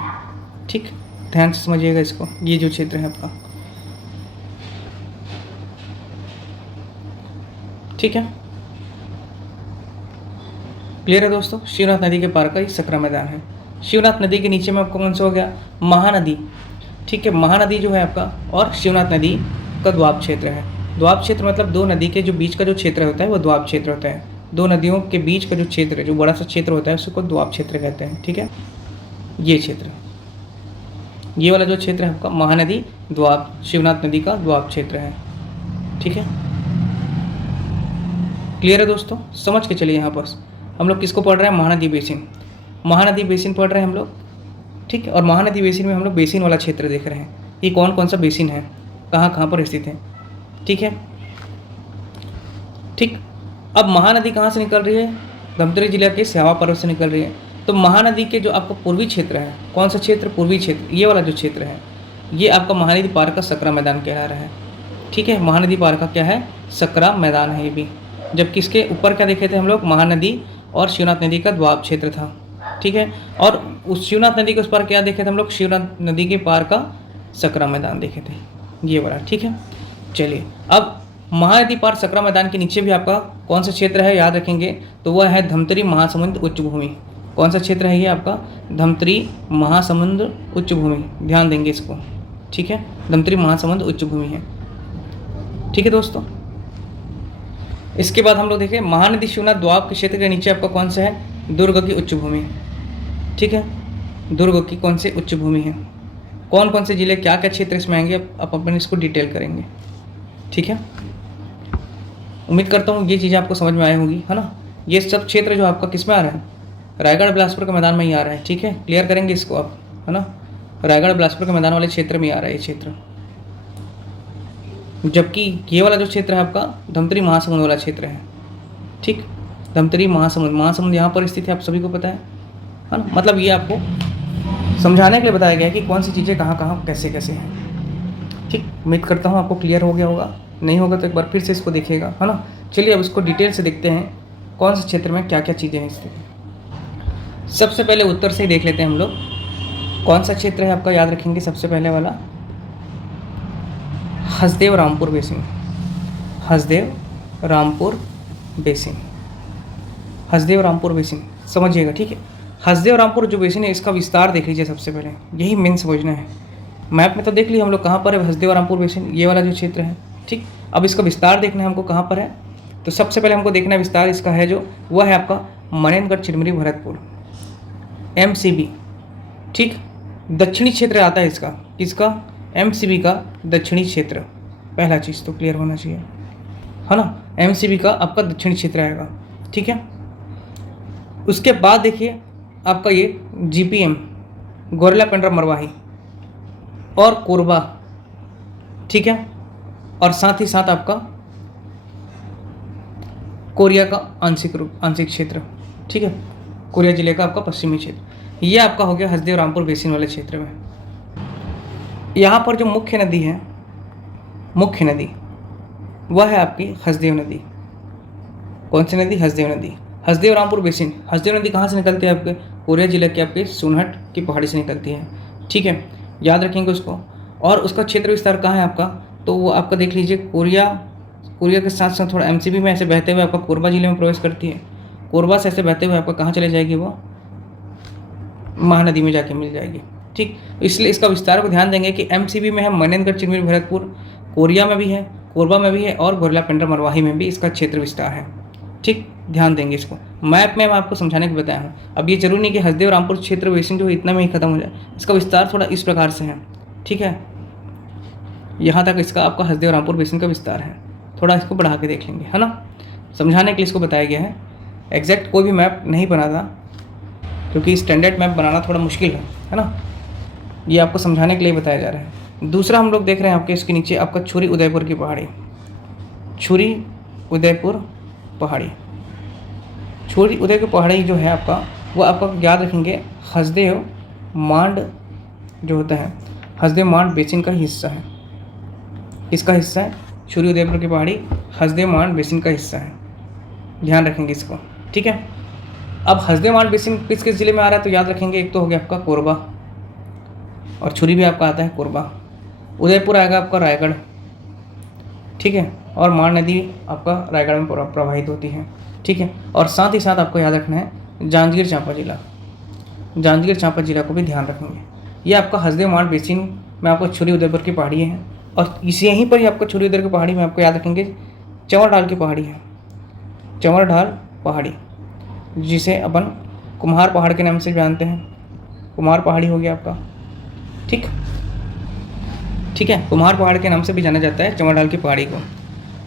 ठीक, ध्यान से समझिएगा इसको, ये जो क्षेत्र है आपका। ठीक है, क्लियर है दोस्तों, शिवनाथ नदी के पार का ही सकरा मैदान है। शिवनाथ नदी के नीचे में आपको कौन सा हो गया, महानदी। ठीक है, महानदी जो है आपका और शिवनाथ नदी का द्वाब क्षेत्र है। द्वाब क्षेत्र मतलब दो नदी के जो बीच का जो क्षेत्र होता है वो द्वाब क्षेत्र होता है। दो नदियों के बीच का जो क्षेत्र है, जो बड़ा सा क्षेत्र होता है, उसको द्वाब क्षेत्र कहते हैं। ठीक है, ये क्षेत्र, ये वाला जो क्षेत्र है आपका महानदी द्वाब, शिवनाथ नदी का द्वाब क्षेत्र है। ठीक है, क्लियर है दोस्तों, समझ के चलिए। यहाँ पर हम लोग किसको पढ़ रहे हैं, महानदी बेसिन, महानदी बेसिन पढ़ रहे हैं हम लोग। ठीक है, और महानदी बेसिन में हम लोग बेसिन वाला क्षेत्र देख रहे हैं, ये कौन कौन सा बेसिन है, कहाँ कहाँ पर स्थित है। ठीक है, ठीक, अब महानदी कहाँ से निकल रही है, धमतरी जिले के स्यावा पर्वत से निकल रही है। तो महानदी के जो आपका पूर्वी क्षेत्र है, कौन सा क्षेत्र, पूर्वी क्षेत्र, ये वाला जो क्षेत्र है ये आपका महानदी पार का सकरा मैदान कहला रहा है। ठीक है, महानदी पार का क्या है, सकरा मैदान है ये भी। जबकि इसके ऊपर क्या देखे थे हम लोग, महानदी और शिवनाथ नदी का द्वाब क्षेत्र था। ठीक है, और उस शिवनाथ नदी के उस पार क्या देखे थे हम लोग, शिवनाथ नदी के पार का सकरा मैदान देखे थे, ये वाला। ठीक है, चलिए अब महानदी पार सकरा मैदान के नीचे भी आपका कौन सा क्षेत्र है, याद रखेंगे, तो वह है धमतरी महासमुंद उच्च भूमि। कौन सा क्षेत्र है ये आपका, धमतरी महासमुंद उच्च भूमि, ध्यान देंगे इसको। ठीक है, धमतरी महासमुंद उच्च भूमि है। ठीक है दोस्तों, इसके बाद हम लोग देखें महानदी शिवनाथ द्वाब के क्षेत्र के नीचे आपका कौन सा है, दुर्ग की उच्च भूमि। ठीक है, दुर्ग की कौन सी उच्च भूमि है, कौन कौन से जिले, क्या क्या क्षेत्र इसमें आएंगे, अब अपन इसको डिटेल करेंगे। ठीक है, उम्मीद करता हूँ ये चीज़ें आपको समझ में आई होंगी, है ना। ये सब क्षेत्र जो आपका किस में आ रहा है, रायगढ़ बिलासपुर के मैदान में ही आ रहा है। ठीक है, क्लियर करेंगे इसको आप, है ना। रायगढ़ बिलासपुर के मैदान वाले क्षेत्र में आ रहा है ये क्षेत्र, जबकि ये वाला जो क्षेत्र है आपका धमतरी महासमुंद वाला क्षेत्र है। ठीक, धमतरी महासमुंद यहाँ पर स्थित है, आप सभी को पता है ना। मतलब ये आपको समझाने के लिए बताया गया है कि कौन सी चीज़ें कहाँ कहाँ कैसे कैसे हैं। ठीक, उम्मीद करता हूँ आपको क्लियर हो गया होगा, नहीं होगा तो एक बार फिर से इसको देखिएगा, है ना। चलिए अब इसको डिटेल से देखते हैं कौन से क्षेत्र में क्या क्या चीज़ें हैं स्थिति। सबसे पहले उत्तर से ही देख लेते हैं हम लोग, कौन सा क्षेत्र है आपका, याद रखेंगे सबसे पहले वाला Hasdeo Rampur basin. Hasdeo Rampur basin, Hasdeo Rampur basin समझिएगा। ठीक है, हसदेव रामपुर जो बेसिन है इसका विस्तार देख लीजिए सबसे पहले, यही मेन समझना है। मैप में तो देख लिया हम लोग कहाँ पर है हसदेव रामपुर बेसिन, ये वाला जो क्षेत्र है। ठीक, अब इसका विस्तार देखना है हमको कहाँ पर है, तो सबसे पहले हमको देखना है विस्तार इसका है जो, वह है आपका मनेंद्रगढ़ चिरमिरी भरतपुर MCB। ठीक, दक्षिणी क्षेत्र आता है इसका, किसका, MCB का दक्षिणी क्षेत्र। पहला चीज़ तो क्लियर होना चाहिए, है ना। MCB का आपका दक्षिणी क्षेत्र आएगा। ठीक है, उसके बाद देखिए आपका ये GPM गोरेला पेंड्रा मरवाही और कोरबा। ठीक है, और साथ ही साथ आपका कोरिया का आंशिक क्षेत्र। ठीक है, कोरिया जिले का आपका पश्चिमी क्षेत्र, ये आपका हो गया हसदेव रामपुर बेसिन वाले क्षेत्र में। यहाँ पर जो मुख्य नदी है, मुख्य नदी वह है आपकी हसदेव नदी। कौन सी नदी, हसदेव नदी। हसदेव रामपुर बेसिन, हसदेव नदी कहाँ से निकलती है, आपके कोरिया जिले के आपके सोनहट की पहाड़ी से निकलती है। ठीक है, याद रखेंगे उसको। और उसका क्षेत्र विस्तार कहाँ है आपका, तो वो आपका देख लीजिए, कोरिया के साथ साथ थोड़ा MCB में ऐसे बहते हुए आपका कोरबा जिले में प्रवेश करती है। कोरबा से ऐसे बहते हुए आपका कहाँ चले जाएगी, वो महानदी में जाके मिल जाएगी। ठीक, इसलिए इसका विस्तार को ध्यान देंगे कि MCB में है मनेंद्रगढ़ चिरमिरी भरतपुर, कोरिया में भी है, कोरबा में भी है, और गोरेला पेंड्रा मरवाही में भी इसका क्षेत्र विस्तार है। ठीक, ध्यान देंगे इसको। मैप में मैं आपको समझाने को बताया हूँ। अब ये जरूरी नहीं कि हसदेव रामपुर क्षेत्र बेसिन जो इतना में ही खत्म हो जाए, इसका विस्तार थोड़ा इस प्रकार से है। ठीक है, यहाँ तक इसका आपका हसदेव रामपुर बेसिन का विस्तार है। थोड़ा इसको बढ़ा के देख लेंगे, है ना, समझाने के लिए इसको बताया गया है। एग्जैक्ट कोई भी मैप नहीं बनाता, क्योंकि स्टैंडर्ड मैप बनाना थोड़ा मुश्किल है ना। ये आपको समझाने के लिए बताया जा रहा है। दूसरा हम लोग देख रहे हैं आपके इसके नीचे आपका छुरी उदयपुर की पहाड़ी, छुरी उदयपुर पहाड़ी। छुरी उदयपुर पहाड़ी जो है आपका, वो आपका याद रखेंगे हसदेव मांड जो होता है, हसदेव मांड बेसिन का हिस्सा है। इसका हिस्सा है छुरी उदयपुर की पहाड़ी, हसदेव मांड बेसिन का हिस्सा है, ध्यान रखेंगे इसको। ठीक है, अब हसदेव मांड बेसिन किस किस जिले में आ रहा है, तो याद रखेंगे एक तो हो गया आपका कोरबा, और छुरी भी आपका आता है कोरबा। उदयपुर आएगा आपका रायगढ़। ठीक है, और मांड नदी आपका रायगढ़ में प्रवाहित होती है। ठीक है, और साथ ही साथ आपको याद रखना है जांजगीर चांपा जिला, जांजगीर चांपा जिला को भी ध्यान रखेंगे। ये आपका हसदेव मांड बेसिन में आपको छुरी उदयपुर की पहाड़ी है, और इसी यहीं पर ही आपको छुरी उदयपुर की पहाड़ी में आपको याद रखेंगे चंवर ढाल की पहाड़ी है, चंवर ढाल पहाड़ी, जिसे अपन कुम्हार पहाड़ के नाम से जानते हैं। कुम्हार पहाड़ी हो गया आपका। ठीक, ठीक है, कुम्हार पहाड़ के नाम से भी जाना जाता है चंवर ढाल की पहाड़ी को।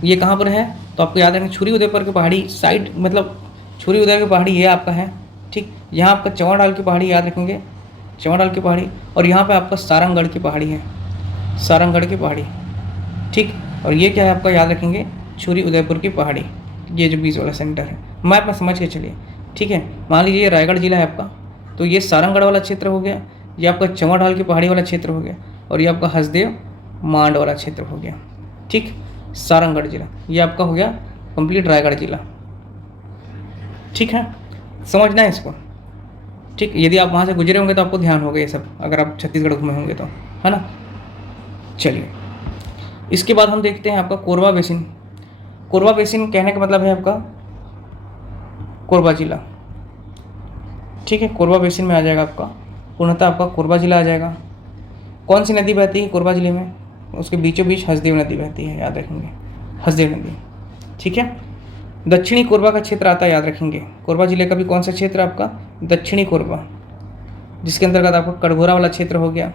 ये कहाँ पर है, तो आपको याद रखना छुरी उदयपुर की पहाड़ी साइड, मतलब छुरी उदय की पहाड़ी ये आपका है। ठीक, यहाँ आपका चंवर ढाल की पहाड़ी याद रखेंगे, चंवर ढाल की पहाड़ी, और यहाँ पे आपका सारंगगढ़ की पहाड़ी है, सारंगगढ़ की पहाड़ी। ठीक, और ये क्या है आपका याद रखेंगे छुरी उदयपुर की पहाड़ी, ये जो बीच वाला सेंटर है। मैप में समझ के चलिए। ठीक है, मान लीजिए रायगढ़ जिला है आपका, तो ये सारंगगढ़ वाला क्षेत्र हो गया, ये आपका चंवर ढाल की पहाड़ी वाला क्षेत्र हो गया, और ये आपका हसदेव मांड वाला क्षेत्र हो गया। ठीक, सारंगगढ़ जिला ये आपका हो गया कंप्लीट रायगढ़ जिला। ठीक है, समझना है इसको। ठीक, यदि आप वहाँ से गुजरे होंगे तो आपको ध्यान होगा ये सब, अगर आप छत्तीसगढ़ घूमे होंगे तो, है ना। चलिए, इसके बाद हम देखते हैं आपका कोरबा बेसिन। कोरबा बेसिन कहने का मतलब है आपका कोरबा जिला। ठीक है, कोरबा बेसिन में आ जाएगा आपका, पूर्णतः आपका कोरबा जिला आ जाएगा। कौन सी नदी बहती है कोरबा जिले में, उसके बीचों बीच हसदेव नदी बहती है, याद रखेंगे हसदेव नदी। ठीक है, दक्षिणी कोरबा का क्षेत्र आता है, याद रखेंगे कोरबा जिले का भी कौन सा क्षेत्र आपका, दक्षिणी कोरबा, जिसके अंतर्गत आपका कटघोरा वाला क्षेत्र हो गया,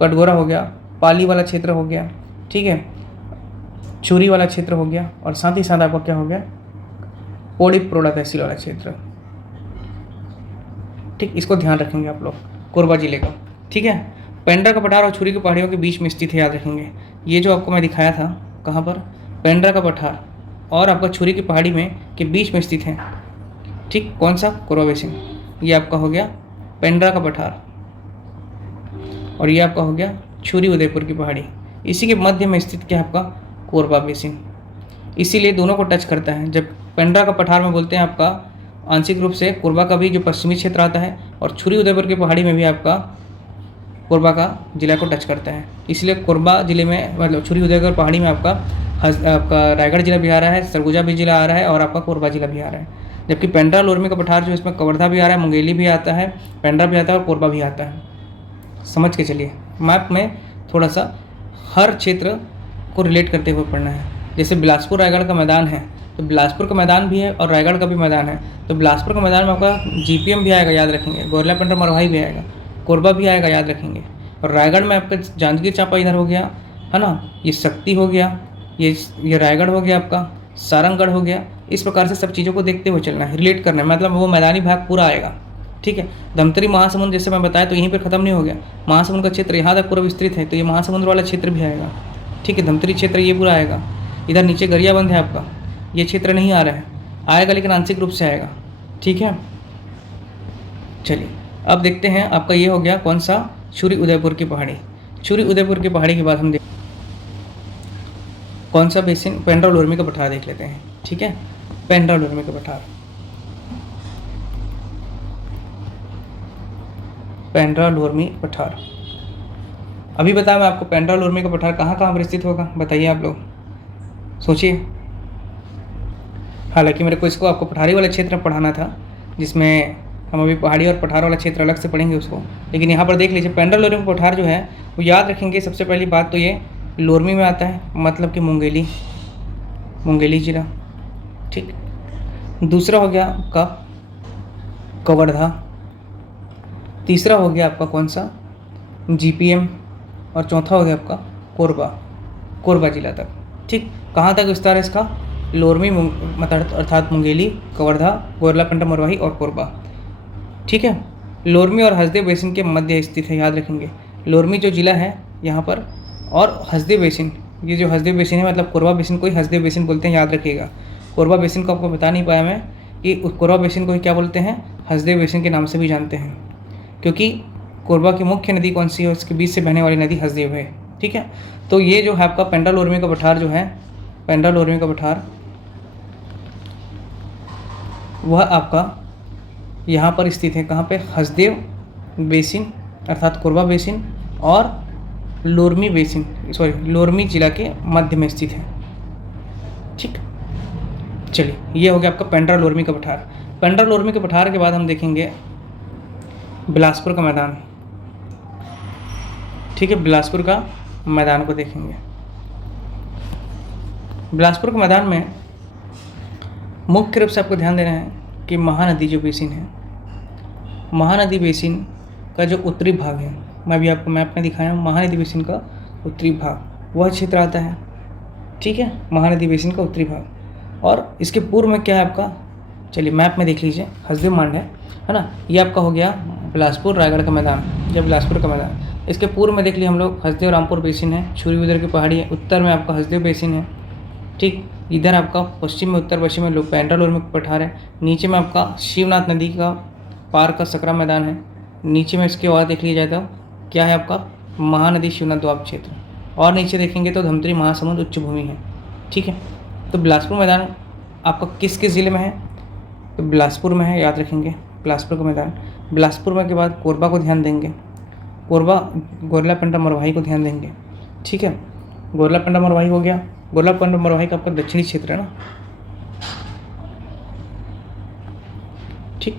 कटघोरा हो गया, पाली वाला क्षेत्र हो गया, ठीक है, चूरी वाला क्षेत्र हो गया, और साथ ही साथ आपका क्या हो गया, पौड़ी प्रोड़ा तहसील वाला क्षेत्र। ठीक, इसको ध्यान रखेंगे आप लोग, कोरबा जिले का। ठीक है, पेंड्रा का पठार और छुरी की पहाड़ियों के बीच में स्थित है, याद रखेंगे। ये जो आपको मैं दिखाया था, कहाँ पर, पेंड्रा का पठार और आपका छुरी की पहाड़ी में के बीच में स्थित है। ठीक, कौन सा, कोरबा बेसिन। ये आपका हो गया पेंड्रा का पठार, और ये आपका हो गया छुरी उदयपुर की पहाड़ी। इसी के मध्य में स्थित क्या है आपका, कोरबा बेसिन। इसीलिए दोनों को टच करता है। जब पेंड्रा का पठार में बोलते हैं आपका आंशिक रूप से कोरबा का भी जो पश्चिमी क्षेत्र आता है, और छुरी उदयपुर की पहाड़ी में भी आपका कोरबा का जिला को टच करता है। इसलिए कोरबा जिले में, मतलब छुरी उदयपुर पहाड़ी में आपका रायगढ़ जिला भी आ रहा है, सरगुजा भी जिला आ रहा है, और आपका कोरबा जिला भी आ रहा है। जबकि पेंड्रा लोरमी का पठार जो इसमें कवर्धा भी आ रहा है, मुंगेली भी आता है, पेंड्रा भी आता है और कोरबा भी आता है। समझ के चलिए, मैप में थोड़ा सा हर क्षेत्र को रिलेट करते हुए पढ़ना है। जैसे बिलासपुर रायगढ़ का मैदान है, तो बिलासपुर का मैदान भी है और रायगढ़ का भी मैदान है, तो बिलासपुर का मैदान में आपका जीपीएम भी आएगा, याद रखेंगे, गोरला पेंड्रा मरवाही भी आएगा, कोरबा भी आएगा, याद रखेंगे। और रायगढ़ में आपका जांजगीर चांपा इधर हो गया, है ना, ये शक्ति हो गया, ये रायगढ़ हो गया, आपका सारंगगढ़ हो गया। इस प्रकार से सब चीज़ों को देखते हुए चलना है, रिलेट करना है, मतलब वो मैदानी भाग पूरा आएगा। ठीक है, धमतरी महासमुंद जैसे मैं बताया, तो यहीं पर ख़त्म नहीं हो गया, महासमुंद का क्षेत्र यहाँ तक पूरा विस्तृत है, तो ये महासमुंद वाला क्षेत्र भी आएगा। ठीक है, धमतरी क्षेत्र ये पूरा आएगा। इधर नीचे गरियाबंद है आपका, ये क्षेत्र नहीं आ रहा है, आएगा लेकिन आंशिक रूप से आएगा। ठीक है, चलिए अब देखते हैं, आपका ये हो गया कौन सा, छुरी उदयपुर की पहाड़ी। छुरी उदयपुर की पहाड़ी के बाद हम देख कौन सा बेसिन, पेंड्रा लोरमी का पठार देख लेते हैं। ठीक है, पेंड्रा लोरमी का पठार, पेंड्रा लोरमी पठार। अभी बताया मैं आपको, पेंड्रा लोरमी का पठार कहाँ कहाँ पर स्थित होगा, बताइए आप लोग, सोचिए। हालांकि मेरे को इसको आपको पठारी वाला क्षेत्र पढ़ाना था, जिसमें हम अभी पहाड़ी और पठार वाला क्षेत्र अलग से पढ़ेंगे उसको, लेकिन यहाँ पर देख लीजिए, पेंड्रा लोरमी पठार जो है वो याद रखेंगे। सबसे पहली बात तो ये लोरमी में आता है, मतलब कि मुंगेली जिला। ठीक, दूसरा हो गया आपका कवर्धा, तीसरा हो गया आपका कौन सा, जीपीएम, और चौथा हो गया आपका कोरबा जिला तक। ठीक, कहाँ तक विस्तार है इसका, लोरमी मतलब अर्थात मुंगेली, कवर्धा, गोरला पेंड्रा मरवाही और कोरबा। ठीक है, लोरमी और हसदेव बेसिन के मध्य स्थित है, याद रखेंगे। लोरमी जो जिला है यहाँ पर, और हसदेव बेसिन, ये जो हसदेव बेसिन है, मतलब कोरबा बेसिन को ही हसदेव बेसिन बोलते हैं, याद रखिएगा। कोरबा बेसिन को आपको बता नहीं पाया मैं कि कोरबा बेसिन को ही क्या बोलते हैं, हसदेव बेसिन के नाम से भी जानते हैं, क्योंकि कोरबा की मुख्य नदी कौन सी है, उसके बीच से बहने वाली नदी हसदेव है। ठीक है, तो ये जो है आपका पेंड्रा लोरमी का पठार जो है, पेंड्रा लोरमी का पठार, वह आपका यहाँ पर स्थित है। कहाँ पे, हसदेव बेसिन अर्थात कोरबा बेसिन और लोरमी बेसिन, लोरमी जिला के मध्य में स्थित है। ठीक, चलिए ये हो गया आपका पेंड्रा लोरमी का पठार। पेंड्रा लोरमी के पठार के बाद हम देखेंगे बिलासपुर का मैदान। ठीक है, बिलासपुर का मैदान को देखेंगे। बिलासपुर के मैदान में मुख्य रूप से आपको ध्यान देना है कि महानदी जो बेसिन है, महानदी बेसिन का जो उत्तरी भाग है, मैं भी आपको मैप में दिखाया हूँ, महानदी बेसिन का उत्तरी भाग वह क्षेत्र आता है। ठीक है, महानदी बेसिन का उत्तरी भाग, और इसके पूर्व में क्या है आपका, चलिए मैप में देख लीजिए, हसदेव मांड है ना, ये आपका हो गया बिलासपुर रायगढ़ का मैदान, जब बिलासपुर का मैदान। इसके पूर्व में देख लिया हम लोग, हसदेव रामपुर बेसिन है, छुरी उदयपुर की पहाड़ी है, उत्तर में आपका हसदेव बेसिन है। ठीक, इधर आपका पश्चिम में, उत्तर पश्चिम में पेंड्रा लोरमी पठार है, नीचे में आपका शिवनाथ नदी का पार का सकरा मैदान है, नीचे में इसके और देख लिया जाए तो क्या है आपका, महानदी शिवनाथ द्वाब क्षेत्र, और नीचे देखेंगे तो धमतरी महासमुंद उच्च भूमि है। ठीक है, तो बिलासपुर मैदान आपका किस किस ज़िले में है, तो बिलासपुर में है, याद रखेंगे बिलासपुर का मैदान। बिलासपुर में के बाद कोरबा को ध्यान देंगे, कोरबा गोरला पेंड्रा मरवाही को ध्यान देंगे। ठीक है, गोरला पेंड्रा मरवाही हो गया, गोरला पेंड्रा मरवाही का आपका दक्षिणी क्षेत्र है ना। ठीक,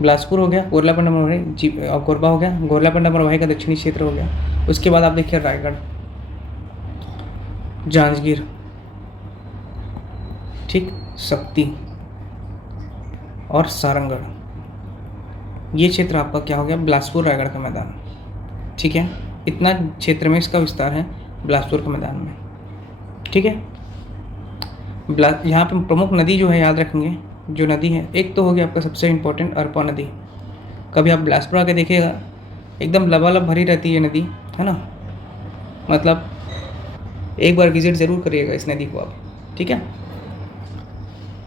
बिलासपुर हो गया, गोरला पेंड्रा मरवाही जी, और कोरबा हो गया, गोरला पेंड्रा मरवाही का दक्षिणी क्षेत्र हो गया। उसके बाद आप देखिए रायगढ़, जांजगीर, ठीक, शक्ति और सारंगगढ़, ये क्षेत्र आपका क्या हो गया, बिलासपुर रायगढ़ का मैदान। ठीक है, इतना क्षेत्र में इसका विस्तार है बिलासपुर के मैदान में। ठीक है, यहाँ पे प्रमुख नदी जो है याद रखेंगे, जो नदी है एक तो हो गया आपका सबसे इम्पोर्टेंट अरपा नदी। कभी आप बिलासपुर आके देखिएगा, एकदम लबालब भरी रहती है नदी, है ना। मतलब एक बार विजिट ज़रूर करिएगा इस नदी को आप। ठीक है,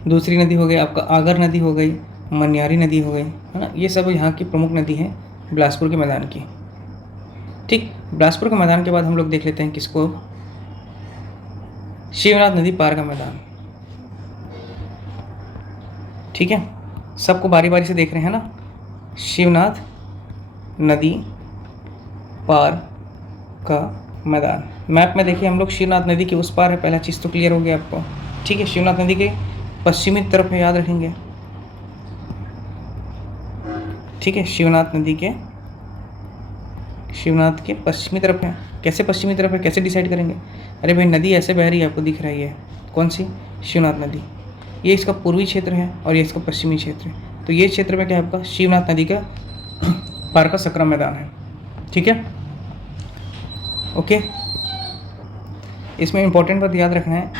दूसरी नदी हो गई आपका आगर नदी हो गई, मनियारी नदी हो गई, है ना। ये सब यहाँ की प्रमुख नदी हैं बिलासपुर के मैदान की। ठीक, बिलासपुर के मैदान के बाद हम लोग देख लेते हैं किसको, शिवनाथ नदी पार का मैदान। ठीक है, सबको बारी बारी से देख रहे हैं ना। शिवनाथ नदी पार का मैदान, मैप में देखिए हम लोग शिवनाथ नदी के उस पार है, पहला चीज़ तो क्लियर हो गया आपको। ठीक है, शिवनाथ नदी के पश्चिमी तरफ है, याद रखेंगे। ठीक है, शिवनाथ के पश्चिमी तरफ है। कैसे पश्चिमी तरफ है, कैसे डिसाइड करेंगे? अरे भाई नदी ऐसे बह रही है, आपको दिख रही है कौन सी, शिवनाथ नदी। ये इसका पूर्वी क्षेत्र है और ये इसका पश्चिमी क्षेत्र है। तो ये क्षेत्र में क्या है आपका, शिवनाथ नदी का पार का सकरा मैदान है। ठीक है, ओके। इसमें इंपॉर्टेंट बात याद रखना है,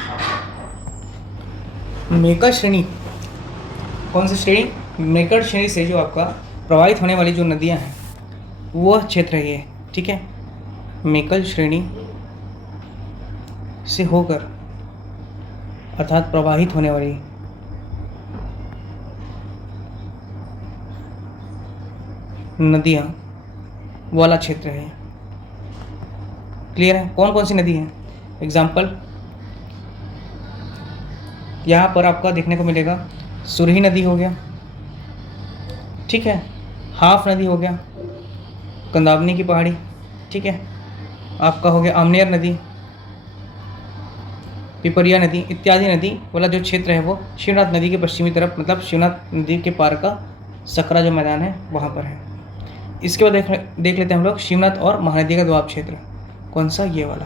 मेकर श्रेणी, कौन सी श्रेणी, मेकर श्रेणी से जो आपका प्रवाहित होने वाली जो नदियां हैं वह क्षेत्र है ये। ठीक है, मेकल श्रेणी से होकर अर्थात प्रवाहित होने वाली नदियां वाला क्षेत्र है। क्लियर है? कौन कौन सी नदी है? एग्जाम्पल यहाँ पर आपका देखने को मिलेगा, सुरही नदी हो गया, ठीक है, हाफ नदी हो गया, कंदावनी की पहाड़ी, ठीक है, आपका हो गया आमनेर नदी, पिपरिया नदी इत्यादि नदी वाला जो क्षेत्र है वो शिवनाथ नदी के पश्चिमी तरफ, मतलब शिवनाथ नदी के पार का सकरा जो मैदान है वहाँ पर है। इसके बाद देख लेते हैं हम लोग शिवनाथ और महानदी का दोआब क्षेत्र। कौन सा? ये वाला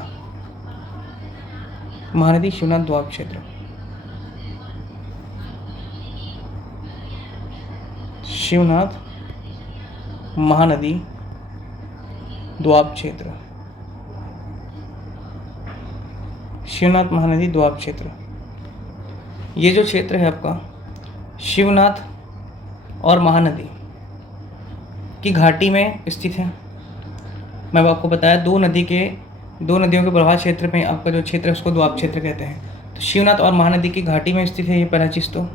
महानदी शिवनाथ दोआब क्षेत्र। शिवनाथ महानदी दोआब क्षेत्र, शिवनाथ महानदी दोआब क्षेत्र। ये जो क्षेत्र है आपका शिवनाथ और महानदी की घाटी में स्थित है। मैं आपको बताया दो नदियों के प्रवाह क्षेत्र में आपका जो क्षेत्र है उसको दोआब क्षेत्र कहते हैं। तो शिवनाथ और महानदी की घाटी में स्थित है ये पहला चीज़ तो,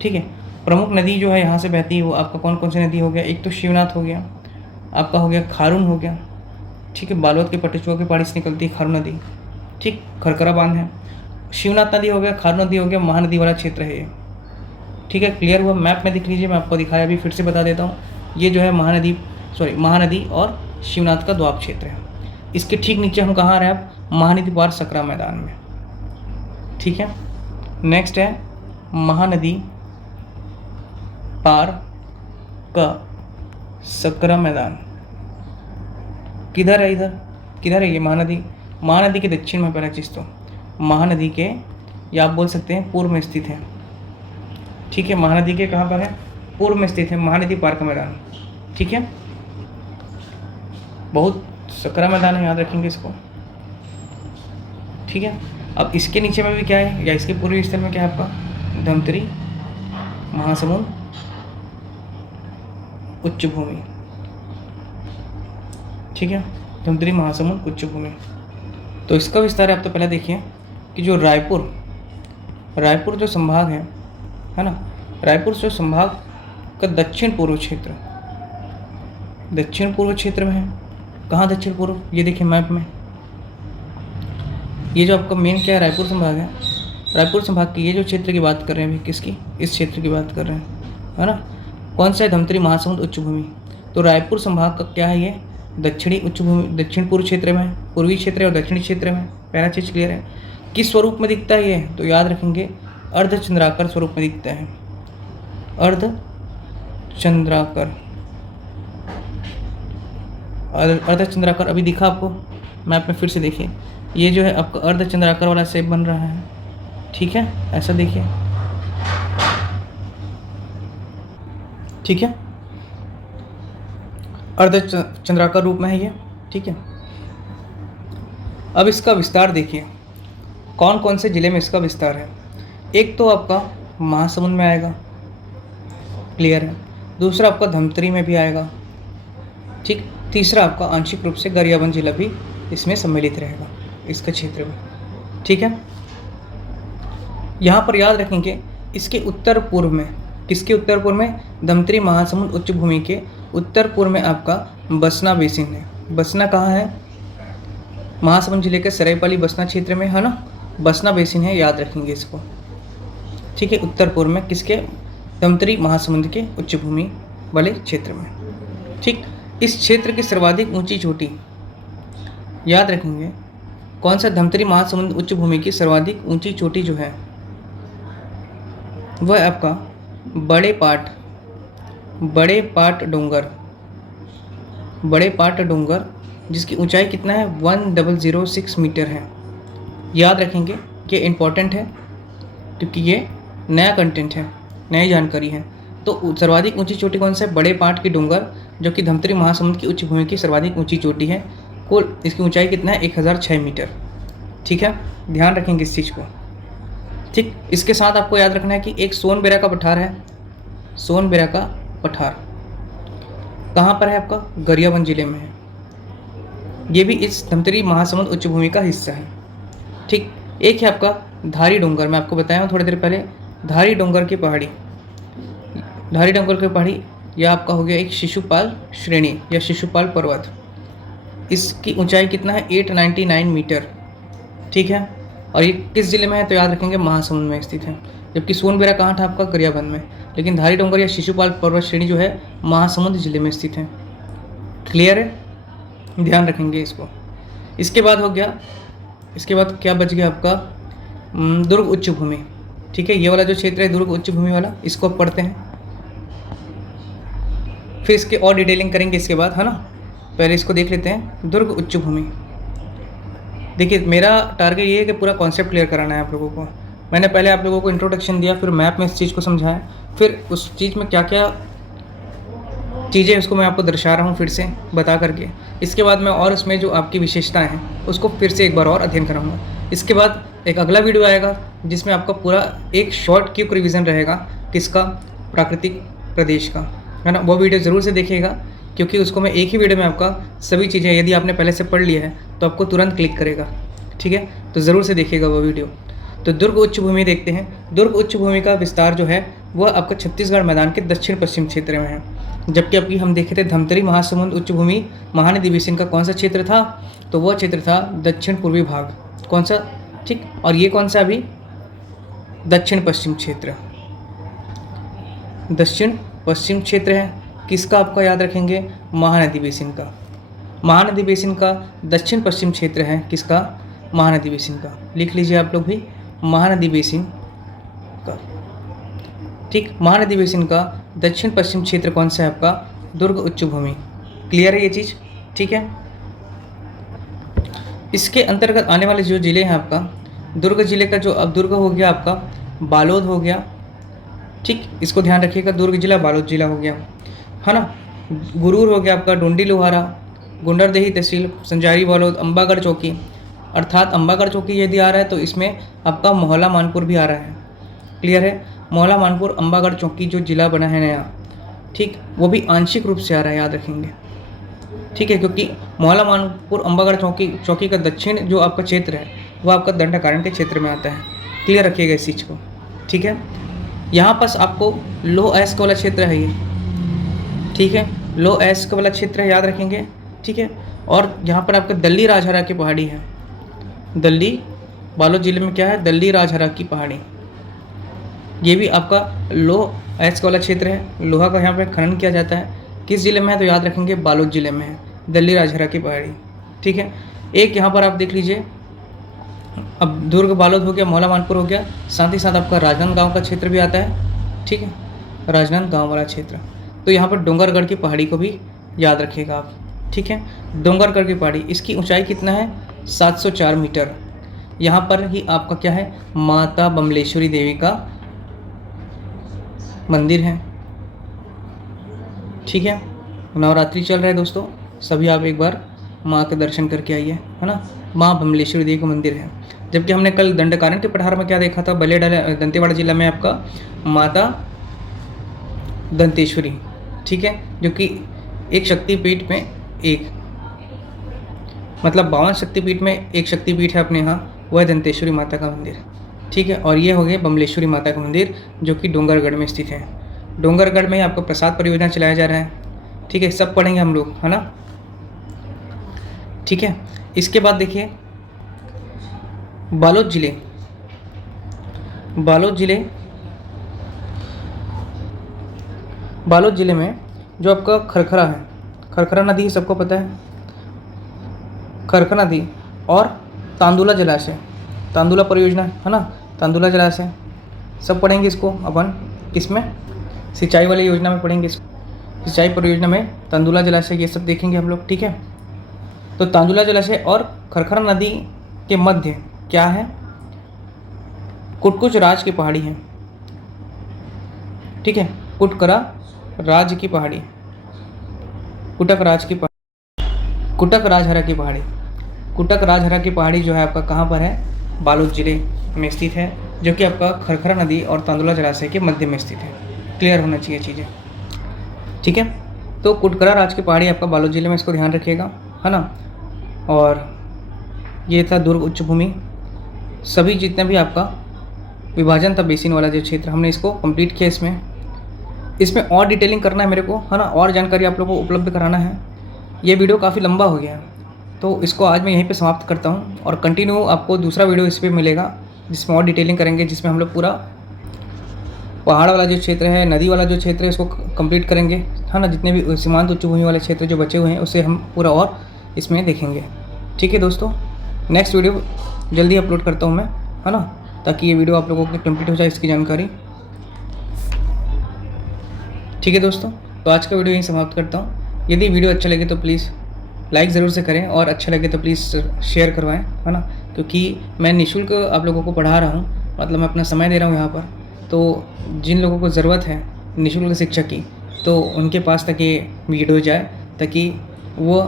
ठीक है। प्रमुख नदी जो है यहाँ से बहती है वो आपका कौन कौन सी नदी हो गया? एक तो शिवनाथ हो गया, आपका हो गया खारून हो गया, ठीक है, बालोद के पटचुआ के पहाड़ी से निकलती है खारून नदी, ठीक, खरकरा बांध है। शिवनाथ नदी हो गया, खारून नदी हो गया, महानदी वाला क्षेत्र है ये, ठीक है। क्लियर हुआ? मैप में दिख लीजिए, मैं आपको दिखाया, अभी फिर से बता देता हूँ। ये जो है महानदी और शिवनाथ का दोआब क्षेत्र है। इसके ठीक नीचे हम कहाँ आ रहे हैं? आप महानदी पार सकरा मैदान में, ठीक है। नेक्स्ट है महानदी पार का सकरा मैदान। किधर है? इधर किधर है ये? महानदी के दक्षिण में पहला चीज़ तो, महानदी के, या आप बोल सकते हैं पूर्व में स्थित है, ठीक है। महानदी के कहाँ पर है? पूर्व में स्थित है महानदी पार का मैदान, ठीक है। बहुत सकरा मैदान है, याद रखेंगे इसको, ठीक है। अब इसके नीचे में भी क्या है, या इसके पूर्वी स्थल में क्या है आपका? धमतरी महासमुंद उच्च भूमि, ठीक है, धमतरी महासमुंद उच्च भूमि। तो इसका विस्तार है। आप तो पहले देखिए कि जो रायपुर जो संभाग है ना, रायपुर जो संभाग का दक्षिण पूर्व क्षेत्र में है। कहाँ दक्षिण पूर्व? ये देखिए मैप में, ये जो आपका मेन क्या है, रायपुर संभाग है। रायपुर संभाग की ये जो क्षेत्र की बात कर रहे हैं अभी, किसकी? इस क्षेत्र की बात कर रहे हैं, है ना। कौन सा है? धमतरी महासमुंद उच्च भूमि। तो रायपुर संभाग का क्या है ये? दक्षिणी उच्च भूमि, दक्षिण पूर्व क्षेत्र में, पूर्वी क्षेत्र और दक्षिणी क्षेत्र में। पहला चीज़ क्लियर है। किस स्वरूप में दिखता है ये? तो याद रखेंगे अर्धचंद्राकार स्वरूप में दिखता है, अर्धचंद्राकार अभी दिखा आपको मैप में, फिर से देखिए। ये जो है आपका अर्धचंद्राकार वाला शेप बन रहा है, ठीक है, ऐसा देखिए, ठीक है, अर्धचंद्राकार रूप में है ये, ठीक है। अब इसका विस्तार देखिए, कौन कौन से ज़िले में इसका विस्तार है। एक तो आपका महासमुंद में आएगा, क्लियर है। दूसरा आपका धमतरी में भी आएगा, ठीक। तीसरा आपका आंशिक रूप से गरियाबंद जिला भी इसमें सम्मिलित रहेगा, इसके क्षेत्र में, ठीक है। यहाँ पर याद रखेंगे इसके उत्तर पूर्व में, किसके उत्तर पूर्व में, धमतरी महासमुंद उच्च भूमि के उत्तर पूर्व में आपका बसना बेसिन है। बसना कहाँ है, महासमुंद जिले के सरायपाली बसना क्षेत्र में है ना, बसना बेसिन है, याद रखेंगे इसको, ठीक है। उत्तर पूर्व में किसके, धमतरी महासमुंद के उच्च भूमि वाले क्षेत्र में, ठीक। इस क्षेत्र की सर्वाधिक ऊंची चोटी याद रखेंगे, कौन सा, धमतरी महासमुंद उच्च भूमि की सर्वाधिक ऊंची चोटी जो है वह आपका बड़े पाट डोंगर, जिसकी ऊंचाई कितना है, 1006 मीटर है। याद रखेंगे, ये इम्पॉर्टेंट है क्योंकि ये नया कंटेंट है, नई जानकारी है। तो सर्वाधिक ऊंची चोटी कौन सा है, बड़े पाट की डोंगर, जो कि धमतरी महासमुंद की उच्च भूमि की सर्वाधिक ऊंची चोटी है। कुल इसकी ऊंचाई कितना है, 1006 मीटर, ठीक है। ध्यान रखेंगे इस चीज़ को, ठीक। इसके साथ आपको याद रखना है कि एक सोनबेरा का पठार है, सोनबेरा का पठार कहाँ पर है आपका, गरियाबंद जिले में है। ये भी इस धमतरी महासमुंद उच्च भूमि का हिस्सा है, ठीक। एक है आपका धारी डोंगर, मैं आपको बताया हूँ थोड़ी देर पहले, धारी डोंगर की पहाड़ी, यह आपका हो गया एक शिशुपाल श्रेणी या शिशुपाल पर्वत। इसकी ऊंचाई कितना है, 899 मीटर, ठीक है। और ये किस जिले में है, तो याद रखेंगे महासमुंद में स्थित है। जबकि सोनबेरा कहाँ था आपका, गरियाबंद में। लेकिन धारी डोंगर या शिशुपाल पर्वत श्रेणी जो है महासमुंद जिले में स्थित है, क्लियर है, ध्यान रखेंगे इसको। इसके बाद हो गया, इसके बाद क्या बच गया आपका, दुर्ग उच्च भूमि, ठीक है। ये वाला जो क्षेत्र है दुर्ग उच्च भूमि वाला, इसको पढ़ते हैं, फिर इसके और डिटेलिंग करेंगे इसके बाद, है ना। पहले इसको देख लेते हैं, दुर्ग उच्च भूमि। देखिए मेरा टारगेट ये है कि पूरा कॉन्सेप्ट क्लियर कराना है आप लोगों को। मैंने पहले आप लोगों को इंट्रोडक्शन दिया, फिर मैप में इस चीज़ को समझाया, फिर उस चीज़ में क्या क्या चीज़ें उसको मैं आपको दर्शा रहा हूँ फिर से बता करके। इसके बाद मैं और उसमें जो आपकी विशेषताएं हैं उसको फिर से एक बार और अध्ययन कराऊंगा। इसके बाद एक अगला वीडियो आएगा जिसमें आपका पूरा एक शॉर्ट क्विक रिवीजन रहेगा, किसका, प्राकृतिक प्रदेश का, है ना। वो वीडियो ज़रूर से देखिएगा क्योंकि उसको मैं एक ही वीडियो में आपका सभी चीज़ें, यदि आपने पहले से पढ़ लिया है तो आपको तुरंत क्लिक करेगा, ठीक है। तो ज़रूर से देखिएगा वो वीडियो। तो दुर्ग उच्च भूमि देखते हैं। दुर्ग उच्च भूमि का विस्तार जो है वह आपका छत्तीसगढ़ मैदान के दक्षिण पश्चिम क्षेत्र में है। जबकि अभी हम देखे थे धमतरी महासमुंद उच्च भूमि महानदी बेसिन का कौन सा क्षेत्र था, तो वह क्षेत्र था दक्षिण पूर्वी भाग, कौन सा, ठीक। और ये कौन सा, अभी दक्षिण पश्चिम क्षेत्र, दक्षिण पश्चिम क्षेत्र है किसका, आपका याद रखेंगे, महानदी बेसिन का। महानदी बेसिन का दक्षिण पश्चिम क्षेत्र है किसका, महानदी बेसिन का। लिख लीजिए आप लोग भी, महानदी बेसिन का, ठीक। महानदी बेसिन का दक्षिण पश्चिम क्षेत्र कौन सा है आपका, दुर्ग उच्च भूमि, क्लियर है ये चीज़, ठीक है। इसके अंतर्गत आने वाले जो जिले हैं आपका, दुर्ग जिले का जो, अब दुर्ग हो गया आपका, बालोद हो गया, ठीक। इसको ध्यान रखिएगा, दुर्ग जिला बालोद जिला हो गया, है ना। गुरूर हो गया आपका, डोंडी लोहारा, गुंडरदेही तहसील, संजारी बालोद, अंबागढ़ चौकी, अर्थात अंबागढ़ चौकी यदि आ रहा है तो इसमें आपका मोहला मानपुर भी आ रहा है, क्लियर है। मोहला मानपुर अंबागढ़ चौकी जो जिला बना है नया, ठीक, वो भी आंशिक रूप से आ रहा है, याद रखेंगे, ठीक है। क्योंकि मोहला मानपुर अंबागढ़ चौकी का दक्षिण जो आपका क्षेत्र है वह आपका दंडकारण्य के क्षेत्र में आता है, क्लियर रखिएगा इस चीज़ को, ठीक है। यहाँ पास आपको लो अयस्क वाला क्षेत्र है ये, ठीक है, लो अयस्क वाला क्षेत्र है, याद रखेंगे, ठीक है। और यहाँ पर आपका दल्ली राजहरा की पहाड़ी है, दल्ली, बालोद जिले में क्या है, दल्ली राजहरा की पहाड़ी, ये भी आपका लो अयस्क वाला क्षेत्र है। लोहा का यहाँ पे खनन किया जाता है, किस जिले में है, तो याद रखेंगे बालोद जिले में है, दल्ली राजहरा की पहाड़ी, ठीक है। एक यहाँ पर आप देख लीजिए, अब दुर्ग बालोद हो गया, मोहला मानपुर हो गया, साथ ही साथ आपका राजनांदगांव का क्षेत्र भी आता है, ठीक है, राजनांदगांव वाला क्षेत्र। तो यहाँ पर डोंगरगढ़ की पहाड़ी को भी याद रखिएगा आप, ठीक है। डोंगरगढ़ की पहाड़ी, इसकी ऊंचाई कितना है, 704 मीटर। यहाँ पर ही आपका क्या है, माता बमलेश्वरी देवी का मंदिर है, ठीक है। नवरात्रि चल रहा है दोस्तों, सभी आप एक बार माँ के दर्शन करके आइए, है ना। माँ बमलेश्वरी देवी का मंदिर है। जबकि हमने कल दंडकारण्य के पठार में क्या देखा था, बलिया दंतेवाड़ा जिला में आपका माता दंतेश्वरी, ठीक है, जो कि एक शक्तिपीठ में एक, मतलब 52 शक्तिपीठ में एक शक्तिपीठ है अपने यहाँ, वह दंतेश्वरी माता का मंदिर, ठीक है। और ये हो गया बमलेश्वरी माता का मंदिर जो कि डोंगरगढ़ में स्थित है। डोंगरगढ़ में आपका प्रसाद परियोजना चलाया जा रहा है, ठीक है। सब पढ़ेंगे हम लोग, है ना, ठीक है। इसके बाद देखिए बालोद जिले में जो आपका खरखरा है, खरखरा नदी सबको पता है, खरखरा नदी और तांदुला जलाशय, तांदुला परियोजना, है ना, तांदुला जलाशय, सब पढ़ेंगे इसको अपन। किसमें? सिंचाई वाली योजना में पढ़ेंगे इसको, सिंचाई परियोजना में तांदुला जलाशय, ये सब देखेंगे हम लोग, ठीक है। तो तांदुला जलाशय और खरखरा नदी के मध्य क्या है? कुटकुच राज की पहाड़ी है, ठीक है, कुटकरा राज की पहाड़ी, कुटक राजहरा की पहाड़ी, कुटक राजहरा की पहाड़ी जो है आपका कहाँ पर है? बालोद जिले में स्थित है, जो कि आपका खरखरा नदी और तांदुला जलाशय के मध्य में स्थित है। क्लियर होना चाहिए चीज़ें, ठीक है। तो कुटकरा राज की पहाड़ी आपका बालोद जिले में, इसको ध्यान रखिएगा, है ना। और ये था दुर्ग उच्च भूमि। सभी जितने भी आपका विभाजन था बेसिन वाला जो क्षेत्र, हमने इसको कंप्लीट किया। इसमें और डिटेलिंग करना है मेरे को, है ना, और जानकारी आप लोगों को उपलब्ध कराना है। ये वीडियो काफ़ी लंबा हो गया, तो इसको आज मैं यहीं पे समाप्त करता हूँ और कंटिन्यू आपको दूसरा वीडियो इस पर मिलेगा जिसमें और डिटेलिंग करेंगे, जिसमें हम लोग पूरा पहाड़ वाला जो क्षेत्र है, नदी वाला जो क्षेत्र है, इसको कंप्लीट करेंगे, है ना। जितने भी सीमांत उच्च भूमि वाले क्षेत्र जो बचे हुए हैं उसे हम पूरा और इसमें देखेंगे, ठीक है दोस्तों। नेक्स्ट वीडियो जल्दी अपलोड करता हूँ मैं, है ना, ताकि ये वीडियो आप लोगों की कंप्लीट हो जाए इसकी जानकारी, ठीक है दोस्तों। तो आज का वीडियो यहीं समाप्त करता हूँ। यदि वीडियो अच्छा लगे तो प्लीज़ लाइक ज़रूर से करें और अच्छा लगे तो प्लीज़ शेयर करवाएं, है ना, क्योंकि मैं निःशुल्क आप लोगों को पढ़ा रहा हूँ, मतलब मैं अपना समय दे रहा हूँ यहाँ पर। तो जिन लोगों को ज़रूरत है निःशुल्क शिक्षा की, तो उनके पास तक ये वीडियो जाए ताकि वो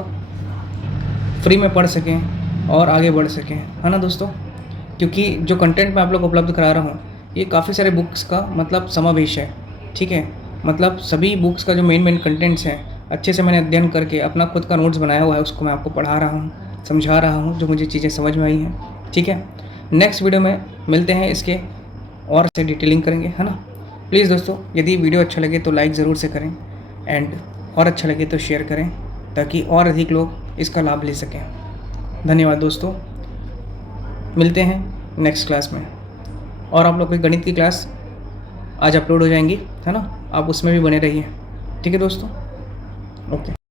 फ्री में पढ़ सकें और आगे बढ़ सकें, है ना दोस्तों। क्योंकि जो कंटेंट मैं आप लोग को उपलब्ध करा रहा हूँ ये काफ़ी सारे बुक्स का मतलब समावेश है, ठीक है। मतलब सभी बुक्स का जो मेन कंटेंट्स हैं अच्छे से मैंने अध्ययन करके अपना खुद का नोट्स बनाया हुआ है, उसको मैं आपको पढ़ा रहा हूँ, समझा रहा हूँ, जो मुझे चीज़ें समझ में आई हैं, ठीक है। नेक्स्ट वीडियो में मिलते हैं, इसके और से डिटेलिंग करेंगे, है ना। प्लीज़ दोस्तों, यदि वीडियो अच्छा लगे तो लाइक ज़रूर से करें एंड और अच्छा लगे तो शेयर करें ताकि और अधिक लोग इसका लाभ ले सकें। धन्यवाद दोस्तों, मिलते हैं नेक्स्ट क्लास में। और आप लोग की गणित की क्लास आज अपलोड हो जाएंगी, है ना, आप उसमें भी बने रहिए, ठीक है दोस्तों। ओके।